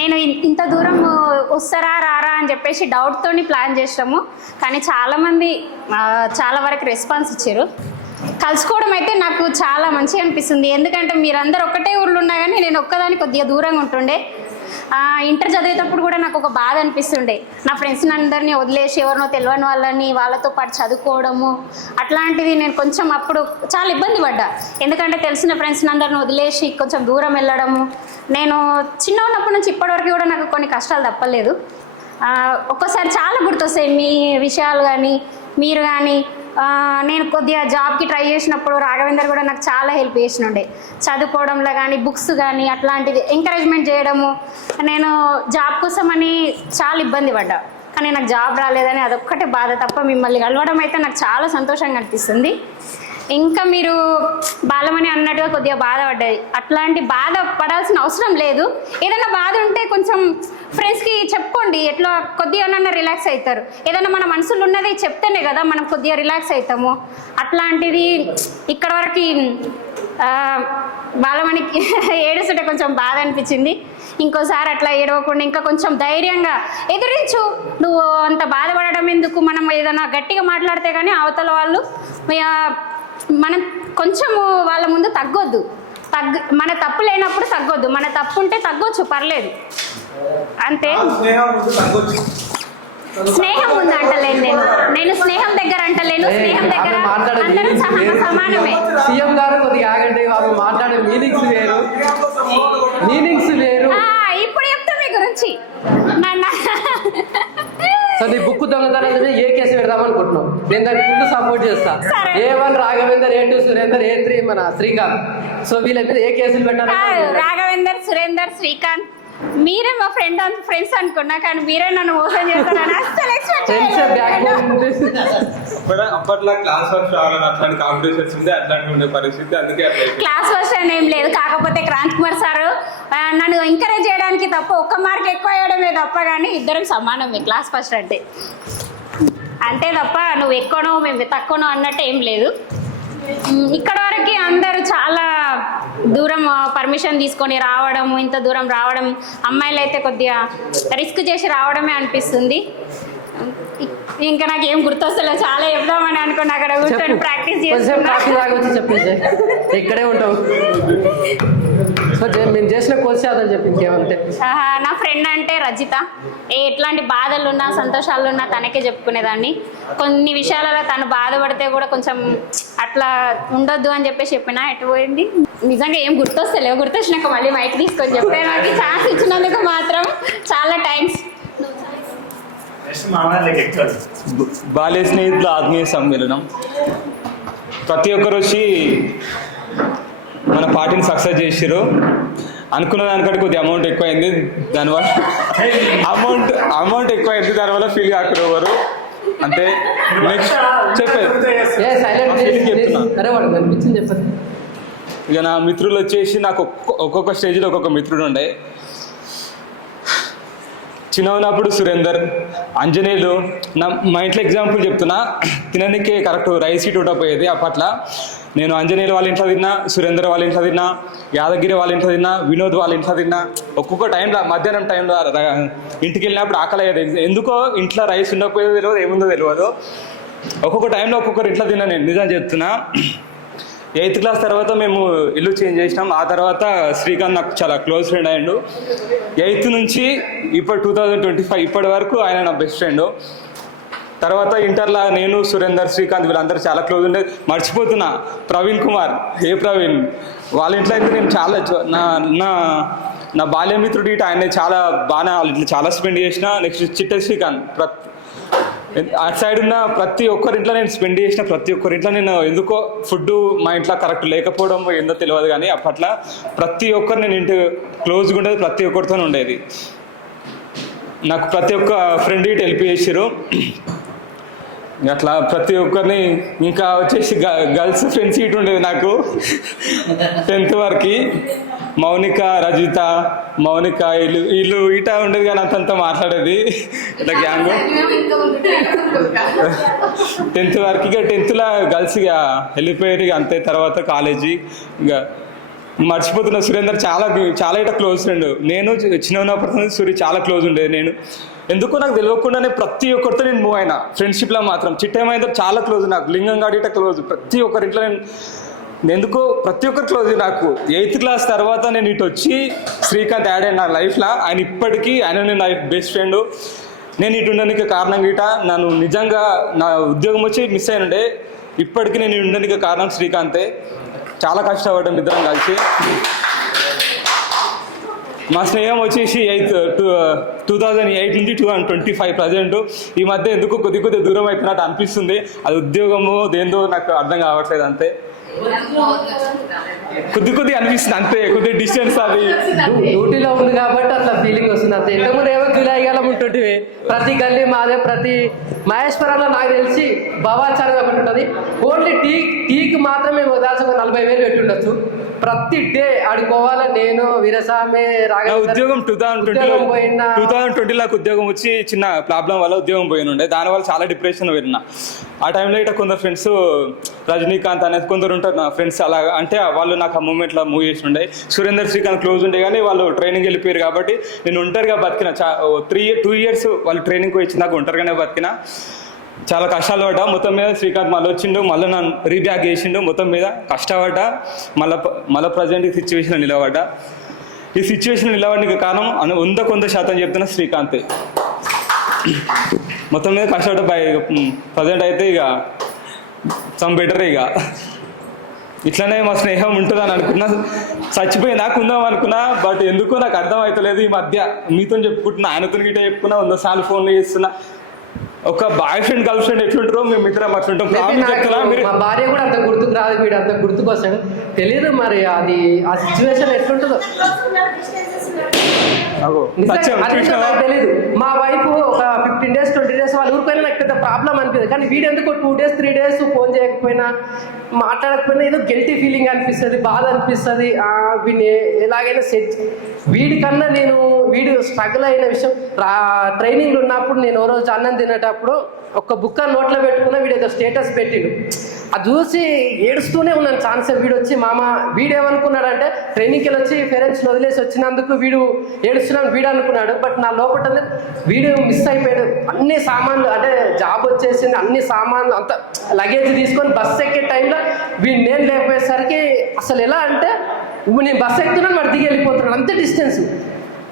నేను ఇంత దూరం వస్తారా రారా అని చెప్పేసి డౌట్తోని ప్లాన్ చేసాము, కానీ చాలామంది చాలా వరకు రెస్పాన్స్ ఇచ్చారు. కలుసుకోవడం అయితే నాకు చాలా మంచిగా అనిపిస్తుంది. ఎందుకంటే మీరందరూ ఒక్కటే ఊర్లో ఉన్నా కానీ నేను ఒక్కదాని కొద్దిగా దూరంగా ఉంటుండే. ఇంటర్ చదివేటప్పుడు కూడా నాకు ఒక బాధ అనిపిస్తుండే, నా ఫ్రెండ్స్ని అందరినీ వదిలేసి ఎవరినో తెలియని వాళ్ళని వాళ్ళతో పాటు చదువుకోవడము అట్లాంటిది. నేను కొంచెం అప్పుడు చాలా ఇబ్బంది పడ్డా, ఎందుకంటే తెలిసిన ఫ్రెండ్స్ని అందరిని వదిలేసి కొంచెం దూరం వెళ్ళడము. నేను చిన్న ఉన్నప్పటి నుంచి ఇప్పటివరకు కూడా నాకు కొన్ని కష్టాలు తప్పలేదు. ఒక్కోసారి చాలా గుర్తొస్తాయి మీ విషయాలు కానీ మీరు కానీ. నేను కొద్దిగా జాబ్కి ట్రై చేసినప్పుడు రాఘవేందర్ కూడా నాకు చాలా హెల్ప్ చేసినుండే, చదువుకోవడంలో కానీ బుక్స్ కానీ అట్లాంటిది ఎంకరేజ్మెంట్ చేయడము. నేను జాబ్ కోసమని చాలా ఇబ్బంది పడ్డా, కానీ నాకు జాబ్ రాలేదని అదొక్కటే బాధ తప్ప మిమ్మల్ని కలవడం అయితే నాకు చాలా సంతోషంగా అనిపిస్తుంది. ఇంకా మీరు బాలమని అన్నట్టుగా కొద్దిగా బాధపడ్డది, అట్లాంటి బాధ పడాల్సిన అవసరం లేదు. ఏదైనా బాధ ఉంటే కొంచెం ఫ్రెండ్స్కి చెప్పుకోండి, ఎట్లా కొద్దిగా రిలాక్స్ అవుతారు. ఏదైనా మన మనసులో ఉన్నది చెప్తేనే కదా మనం కొద్దిగా రిలాక్స్ అవుతాము. అట్లాంటిది ఇక్కడ వరకు బాలమణికి ఏడుస్తుంటే కొంచెం బాధ అనిపించింది. ఇంకోసారి అట్లా ఏడవకుండా ఇంకా కొంచెం ధైర్యంగా ఎదిరించు. నువ్వు అంత బాధపడడం ఎందుకు, మనం ఏదైనా గట్టిగా మాట్లాడితే కానీ అవతల వాళ్ళు మనం కొంచెము వాళ్ళ ముందు తగ్గొద్దు. మన తప్పు లేనప్పుడు తగ్గొద్దు, మన తప్పు ఉంటే తగ్గొచ్చు, పర్లేదు అంతే. స్నేహం ముందు అంటలేను నేను స్నేహం దగ్గర అంటలేను, స్నేహం దగ్గర అందరూ సమానమే. సీఎం గారు కొద్దిగా ఆగండి, వాళ్ళు మాట్లాడే మీనింగ్స్ వేరు. ఇప్పుడు చెప్తా మీ గురించి. సో నీ బుక్ దొంగతనం ఏ కేసు పెడదాం అనుకుంటున్నావు? నేను దానికి ముందు సపోర్ట్ చేస్తా. A1 Raghavender, A2 Surender, A3 మన శ్రీకాంత్. సో వీళ్ళ మీద ఏ కేసులు పెట్టాలి? రాఘవేందర్, సురేందర్, శ్రీకాంత్ మీరే మా ఫ్రెండ్స్ అనుకున్నా, కానీ మీరే నన్ను మోసం చేస్తారని అస్సలు ఎక్స్పెక్ట్ అప్పట్లో క్లాస్ ఫస్ట్ రావాలని అట్లాంటి కాంపిటీషన్స్ ఉంది, అట్లాంటి ఉండే పరిస్థితి, అందుకే క్లాస్ ఫస్ట్ అని ఏం లేదు. కాకపోతే క్రాంతి కుమార్ సార్ నన్ను ఎంకరేజ్ చేయడానికి తప్ప, ఒక్క మార్క్ ఎక్కువ వేయడమే తప్ప, కానీ ఇద్దరం సమానమే క్లాస్ ఫస్ట్ అంటే. అంతే తప్ప నువ్వు ఎక్కువనో మేము తక్కువనో అన్నట్టు ఏం లేదు. ఇక్కడ వరకు అందరూ చాలా దూరం పర్మిషన్ తీసుకొని రావడం, ఇంత దూరం రావడం, అమ్మాయిలు అయితే కొద్దిగా రిస్క్ చేసి రావడమే అనిపిస్తుంది. ఇంకా నాకు ఏం గుర్తొస్తలేదు, చాలా చెప్దామని అనుకున్నా. అక్కడ కూర్చొని ప్రాక్టీస్ చేస్తున్నా. ఇక్కడే ఉంటావు. సో మేము చేసిన కోర్సు చెప్పి ఇంకేమంటే, నా ఫ్రెండ్ అంటే రజిత. ఎట్లాంటి బాధలున్నా సంతోషాలున్నా తనకే చెప్పుకునేదాన్ని. కొన్ని విషయాలలో తను బాధపడితే కూడా కొంచెం అట్లా ఉండొద్దు అని చెప్పేసి చెప్పినా. ఎటు పోయింది నిజంగా ఏం గుర్తొస్తలేవు. గుర్తొచ్చినాక మళ్ళీ మైక్ తీసుకొని చెప్పే. నాకు ఛాన్స్ ఇచ్చినందుకు మాత్రం చాలా థ్యాంక్స్. బాల్య స్నేహితుల ఆత్మీయ సమ్మేళనం. ప్రతి ఒక్కరు వచ్చి మన పార్టీని సక్సెస్ చేసారు. అనుకున్న దానికంటే కొద్దిగా అమౌంట్ ఎక్కువైంది, దానివల్ల అమౌంట్ ఎక్కువైంది, దానివల్ల ఫీల్ కాకుండా ఎవరు అంటే నెక్స్ట్ ఇక నా మిత్రులు వచ్చేసి నాకు ఒక్కొక్క స్టేజ్లో ఒక్కొక్క మిత్రుడు ఉండే. చిన్న ఉన్నప్పుడు సురేందర్, అంజనేయులు. మా ఇంట్లో ఎగ్జాంపుల్ చెప్తున్నా, తినడానికి కరెక్ట్ రైస్ సీట్ ఉండకపోయేది అప్పట్లో. నేను అంజనేయులు వాళ్ళ ఇంట్లో తిన్నా, సురేందర్ వాళ్ళ ఇంట్లో తిన్నా, యాదగిరి వాళ్ళ ఇంట్లో తిన్నా, వినోద్ వాళ్ళ ఇంట్లో తిన్నా. ఒక్కొక్క టైంలో మధ్యాహ్నం టైంలో ఇంటికి వెళ్ళినప్పుడు ఆకలి అయ్యేది. ఎందుకో ఇంట్లో రైస్ ఉండకపోయేది తెలియదు, ఏముందో తెలియదు. ఒక్కొక్క టైంలో ఒక్కొక్కరు ఇంట్లో తిన్నా. నేను నిజం చెప్తున్నా. 8th క్లాస్ తర్వాత మేము ఇల్లు చేంజ్ చేసినాం. ఆ తర్వాత శ్రీకాంత్ నాకు చాలా క్లోజ్ ఫ్రెండ్ అయ్యాడు. 8th నుంచి ఇప్పుడు 2025 ఇప్పటి వరకు ఆయన నా బెస్ట్ ఫ్రెండ్. తర్వాత ఇంటర్లో నేను, సురేందర్, శ్రీకాంత్ వీళ్ళందరూ చాలా క్లోజ్ ఉండేది. మర్చిపోతున్నా ప్రవీణ్ కుమార్, ప్రవీణ్ వాళ్ళ ఇంట్లో అయితే నేను చాలా నా బాల్యమిత్రుడు ఇటు ఆయన చాలా బాగా వాళ్ళ ఇంట్లో చాలా స్పెండ్ చేసిన. నెక్స్ట్ చిట్ట శ్రీకాంత్, అటు సైడ్ ఉన్న ప్రతి ఒక్కరింట్లో నేను స్పెండ్ చేసిన. ప్రతి ఒక్కరింట్లో నేను ఎందుకో ఫుడ్ మా ఇంట్లో కరెక్ట్ లేకపోవడం ఏందో తెలియదు, కానీ అప్పట్లో ప్రతి ఒక్కరు నేను ఇంటి క్లోజ్గా ఉండేది, ప్రతి ఒక్కరితో ఉండేది. నాకు ప్రతి ఒక్క ఫ్రెండ్ ఇటు హెల్ప్ చేసారు. అట్లా ప్రతి ఒక్కరిని. ఇంకా వచ్చేసి గర్ల్స్ ఫ్రెండ్స్ ఇటు ఉండేది నాకు 10th వరకు. మౌనిక, రజిత, మౌనిక వీళ్ళు ఇట ఉండేది, కానీ అంతంతా మాట్లాడేది ఇట్లా గ్యాంగ్. 10th వరకు. ఇక 10thలో గర్ల్స్ ఇక వెళ్ళిపోయారు. ఇక అంతే. తర్వాత కాలేజీ ఇక మర్చిపోతున్నా. సురేందర్ చాలా ఇట క్లోజ్ ఫ్రెండ్. నేను చిన్న ఉన్నప్పటి సూర్య చాలా క్లోజ్ ఉండేది. నేను ఎందుకో నాకు తెలియకుండానే ప్రతి ఒక్కరితో నేను మూవ్ అయినా. ఫ్రెండ్షిప్లో మాత్రం చిట్టేమైందో చాలా క్లోజ్ నాకు. లింగంగాడి ఇట క్లోజ్. ప్రతి ఒక్కరింట్లో నేను ఎందుకో ప్రతి ఒక్కరు క్లోజ్ నాకు. 8th క్లాస్ తర్వాత నేను ఇటు వచ్చి శ్రీకాంత్ యాడ్ అయ్యాను నా లైఫ్లో. ఆయన ఇప్పటికీ ఆయన నా బెస్ట్ ఫ్రెండ్. నేను ఇటు ఉండడానికి కారణం గిట నన్ను నిజంగా నా ఉద్యోగం వచ్చి మిస్ అయినుండే. ఇప్పటికీ నేను ఉండడానికి కారణం శ్రీకాంతే. చాలా కష్టపడ్డాం ఇద్దరం కలిసి. మా స్నేహం వచ్చేసి 2008 నుంచి 2025 ప్రజెంట్. ఈ మధ్య ఎందుకు కొద్ది దూరం అయిపోయినట్టు అనిపిస్తుంది. అది ఉద్యోగము దేందో నాకు అర్థం కావట్లేదు. అంతే కొద్ది అనిపిస్తుంది. అంతే కొద్దిగా డిస్టెన్స్. అది డ్యూటీలో ఉంది కాబట్టి అట్లా ఫీలింగ్ వస్తుంది. అంతే. ఇంతకుముందు ఏమో జూలైగాలం ఉంటుంటివి. ప్రతి గల్లీ మాదే. ప్రతి మహేశ్వరంలో నాకు తెలిసి భవాచారం ఒకటి ఉంటుంది. ఓన్లీ టీకి మాత్రమే దాల్చి 40,000 పెట్టి ఉండొచ్చు. ప్రతి డే ఆడుకోవాలి. నేను వీరస్వామి ఉద్యోగం 2020 నాకు ఉద్యోగం వచ్చి చిన్న ప్రాబ్లం వల్ల ఉద్యోగం పోయినుండే. దానివల్ల చాలా డిప్రెషన్ వెళ్ళిన. ఆ టైంలో ఇట్లా కొందరు ఫ్రెండ్స్, రజనీకాంత్ అనేది కొందరు ఉంటారు నా ఫ్రెండ్స్. అలా అంటే వాళ్ళు నాకు ఆ మూమెంట్లో మూవ్ చేసి ఉండే. సురేందర్, శ్రీకాంత్ క్లోజ్ ఉండే, కానీ వాళ్ళు ట్రైనింగ్ వెళ్ళిపోయారు కాబట్టి నేను ఒంటరిగా బతికిన. 2 years వాళ్ళు ట్రైనింగ్కి వచ్చి నాకు ఒంటరిగానే బతికిన. చాలా కష్టాలు పడ్డా. మొత్తం మీద శ్రీకాంత్ మళ్ళీ వచ్చిండు, మళ్ళీ నన్ను రీబ్యాక్ చేసిండు. మొత్తం మీద కష్టపడ్డా, మళ్ళీ ప్రజెంట్ ఈ సిచ్యువేషన్లో నిలబడ్డా. ఈ సిచ్యువేషన్ నిలబడికి కారణం 100% చెప్తున్నా శ్రీకాంతే. మొత్తం మీద కష్టపడ్డా. ప్రజెంట్ అయితే ఇక సమ్ బెటర్. ఇక ఇట్లనే మా స్నేహం ఉంటుందని అనుకున్నా, చచ్చిపోయి నాకు ఉందాం అనుకున్నా. బట్ ఎందుకో నాకు అర్థం అవుతలేదు. ఈ మధ్య మీతో చెప్పుకుంటున్నా, ఆయనతో గిట్ట చెప్పుకున్నా, 100 సార్లు ఫోన్లు చేస్తున్నా. ఒక బాయ్ ఫ్రెండ్ గర్ల్ ఫ్రెండ్ ఎట్లుంటారో మేము ఇద్దరం అట్లుంటాం. మా భార్య కూడా అంత గుర్తుకు రాదు, వీడు అంత గుర్తుకొస్తాడు. తెలియదు మరి అది ఆ సిచ్యువేషన్ ఎట్లుంటుందో తెలీదు. మా వైఫ్ ఒక 15 days 20 days వాళ్ళ ఊరిపోయినా నాకు పెద్ద ప్రాబ్లం అనిపిస్తుంది. కానీ వీడు ఎందుకు 2 days 3 days ఫోన్ చేయకపోయినా, మాట్లాడకపోయినా ఏదో గిల్టీ ఫీలింగ్ అనిపిస్తుంది, బాధ అనిపిస్తుంది. వీడిని ఎలాగైనా సెట్, వీడికన్నా వీడు స్ట్రగుల్ అయిన విషయం, ట్రైనింగ్లో ఉన్నప్పుడు నేను ఓ రోజు అన్నం తినేటప్పుడు ఒక బుక్క నోట్లో పెట్టుకున్నా, వీడు ఏదో స్టేటస్ పెట్టిండు. అది చూసి ఏడుస్తూనే ఉన్నాను ఛాన్సే. వీడు వచ్చి వీడేమనుకున్నాడంటే ట్రైనింగ్కి వెళ్ళి వచ్చి పేరెంట్స్ని వదిలేసి వచ్చినందుకు వీడు ఏడుస్తున్నాను వీడు అనుకున్నాడు. బట్ నా లోపల వీడు మిస్ అయిపోయాడు. అన్ని సామాన్లు, అంటే జాబ్ వచ్చేసింది, అన్ని సామాన్లు అంత లగేజ్ తీసుకొని బస్సు ఎక్కే టైంలో నేను లేకపోయేసరికి అసలు ఎలా అంటే నేను బస్సు ఎక్కుతున్నాను, వాడు దిగి వెళ్ళిపోతున్నాను, అంతే డిస్టెన్స్.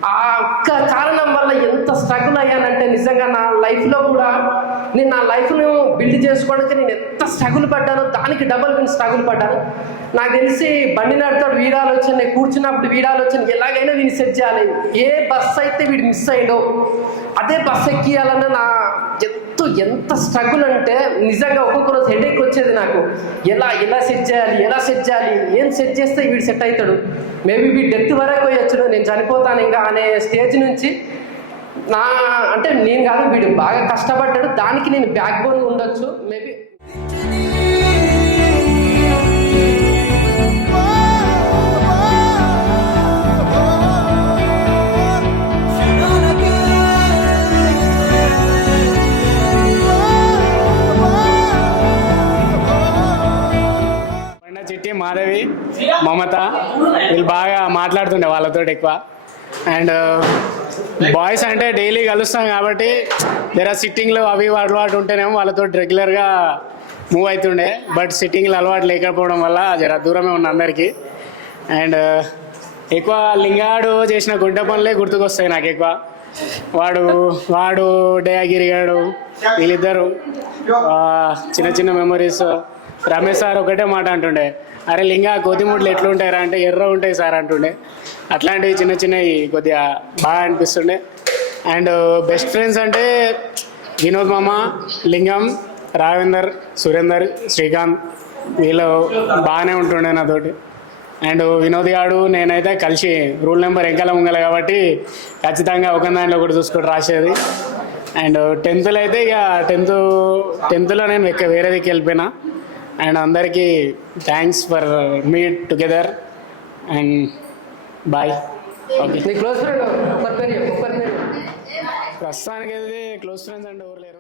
ఆ ఒక్క కారణం వల్ల ఎంత స్ట్రగుల్ అయ్యానంటే నిజంగా నా లైఫ్లో కూడా నేను నా లైఫ్ను బిల్డ్ చేసుకోవడానికి నేను ఎంత స్ట్రగుల్ పడ్డానో దానికి డబల్ నేను స్ట్రగుల్ పడ్డాను. నాకు తెలిసి బండి నడుతాడు, వీడాలు వచ్చి నేను కూర్చున్నప్పుడు వీడాలు వచ్చి ఎలాగైనా వీడిని సెట్ చేయాలి. ఏ బస్సు అయితే వీడు మిస్ అయ్యాడో అదే బస్సు ఎక్కియాలన్న నా ఎంత స్ట్రగుల్ అంటే నిజంగా ఒక్కొక్క రోజు హెడేక్ వచ్చేది నాకు. ఎలా సెట్ చేయాలి, ఏం సెట్ చేస్తే వీడు సెట్ అవుతాడు. మేబీ వీడు డెత్ వరకు పోయొచ్చు, నేను చనిపోతాను ఇంకా అనే స్టేజ్ నుంచి అంటే నేను కాదు, వీడు బాగా కష్టపడ్డాడు, దానికి నేను బ్యాక్ బోన్ ఉండొచ్చు మేబీ. చిట్టి, మాధవి, మమత వీళ్ళు బాగా మాట్లాడుతుండే వాళ్ళతో ఎక్కువ. అండ్ బాయ్స్ అంటే డైలీ కలుస్తాం కాబట్టి జర సిట్టింగ్లు అవి అలవాటు ఉంటేనేమో వాళ్ళతో రెగ్యులర్గా మూవ్ అవుతుండే. బట్ సిట్టింగ్లు అలవాటు లేకపోవడం వల్ల జర దూరమే ఉన్న అందరికీ. అండ్ ఎక్కువ లింగాడు చేసిన గుంట పనులే గుర్తుకొస్తాయి నాకు ఎక్కువ. వాడు డయాగిరి గాడు వీళ్ళిద్దరు చిన్న మెమరీస్. రమేష్ సార్ ఒకటే మాట అంటుండే, అరే లింగా కోతిముడ్లు ఎట్లుంటాయి రా అంటే ఎర్ర ఉంటాయి సార్ అంటుండే. అట్లాంటివి చిన్నవి కొద్దిగా బాగా అనిపిస్తుండే. అండ్ బెస్ట్ ఫ్రెండ్స్ అంటే వినోద్ మామ, లింగం, రావేందర్, సురేందర్, శ్రీకాంత్ వీళ్ళు బాగానే ఉంటుండే నాతోటి. అండ్ వినోద్ గాడు నేనైతే కలిసి రూల్ నెంబర్ ఎంకల ముంగల కాబట్టి ఖచ్చితంగా ఒక దాంట్లో ఒకటి చూసుకొని రాసేది. అండ్ 10th అయితే ఇక 10th నేను వేరే దిక్కు వెళ్ళిపోయినా. అండ్ అందరికీ thanks for meet together and bye. Okay, close friend ప్రస్తుతానికి అయితే క్లోజ్ ఫ్రెండ్స్ అంటే ఎవరు లేరు.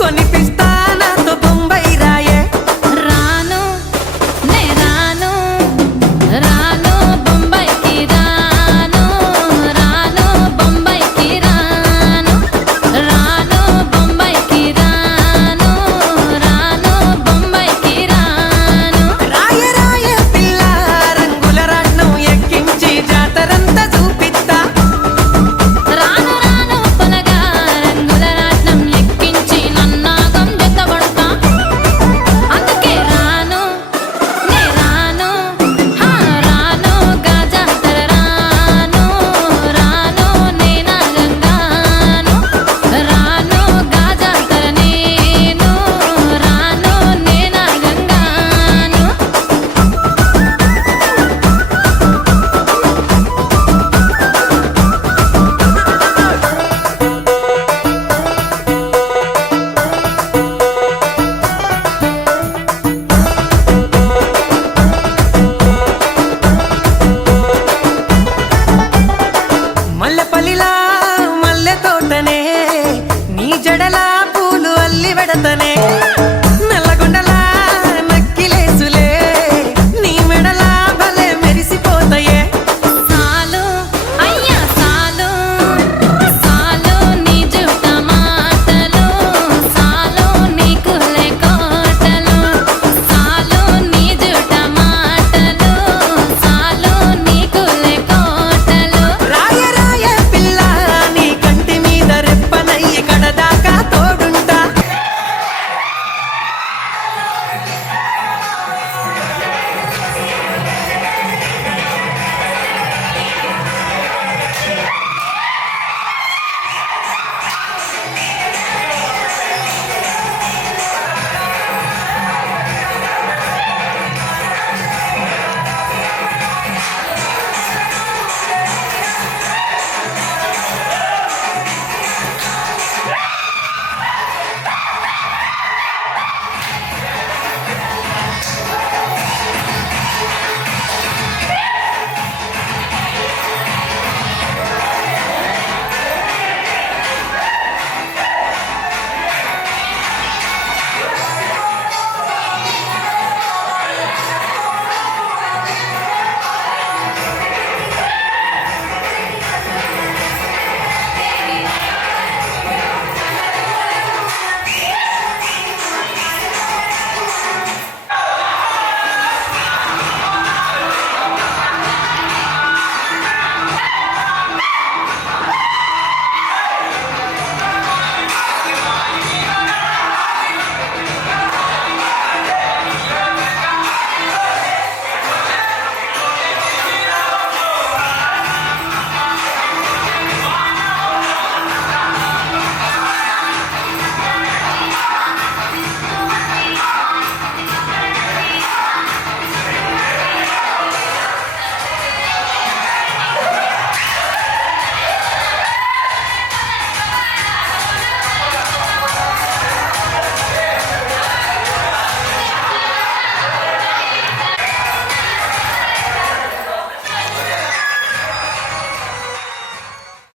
కొనిపిస్తా నాతో బొంబాయి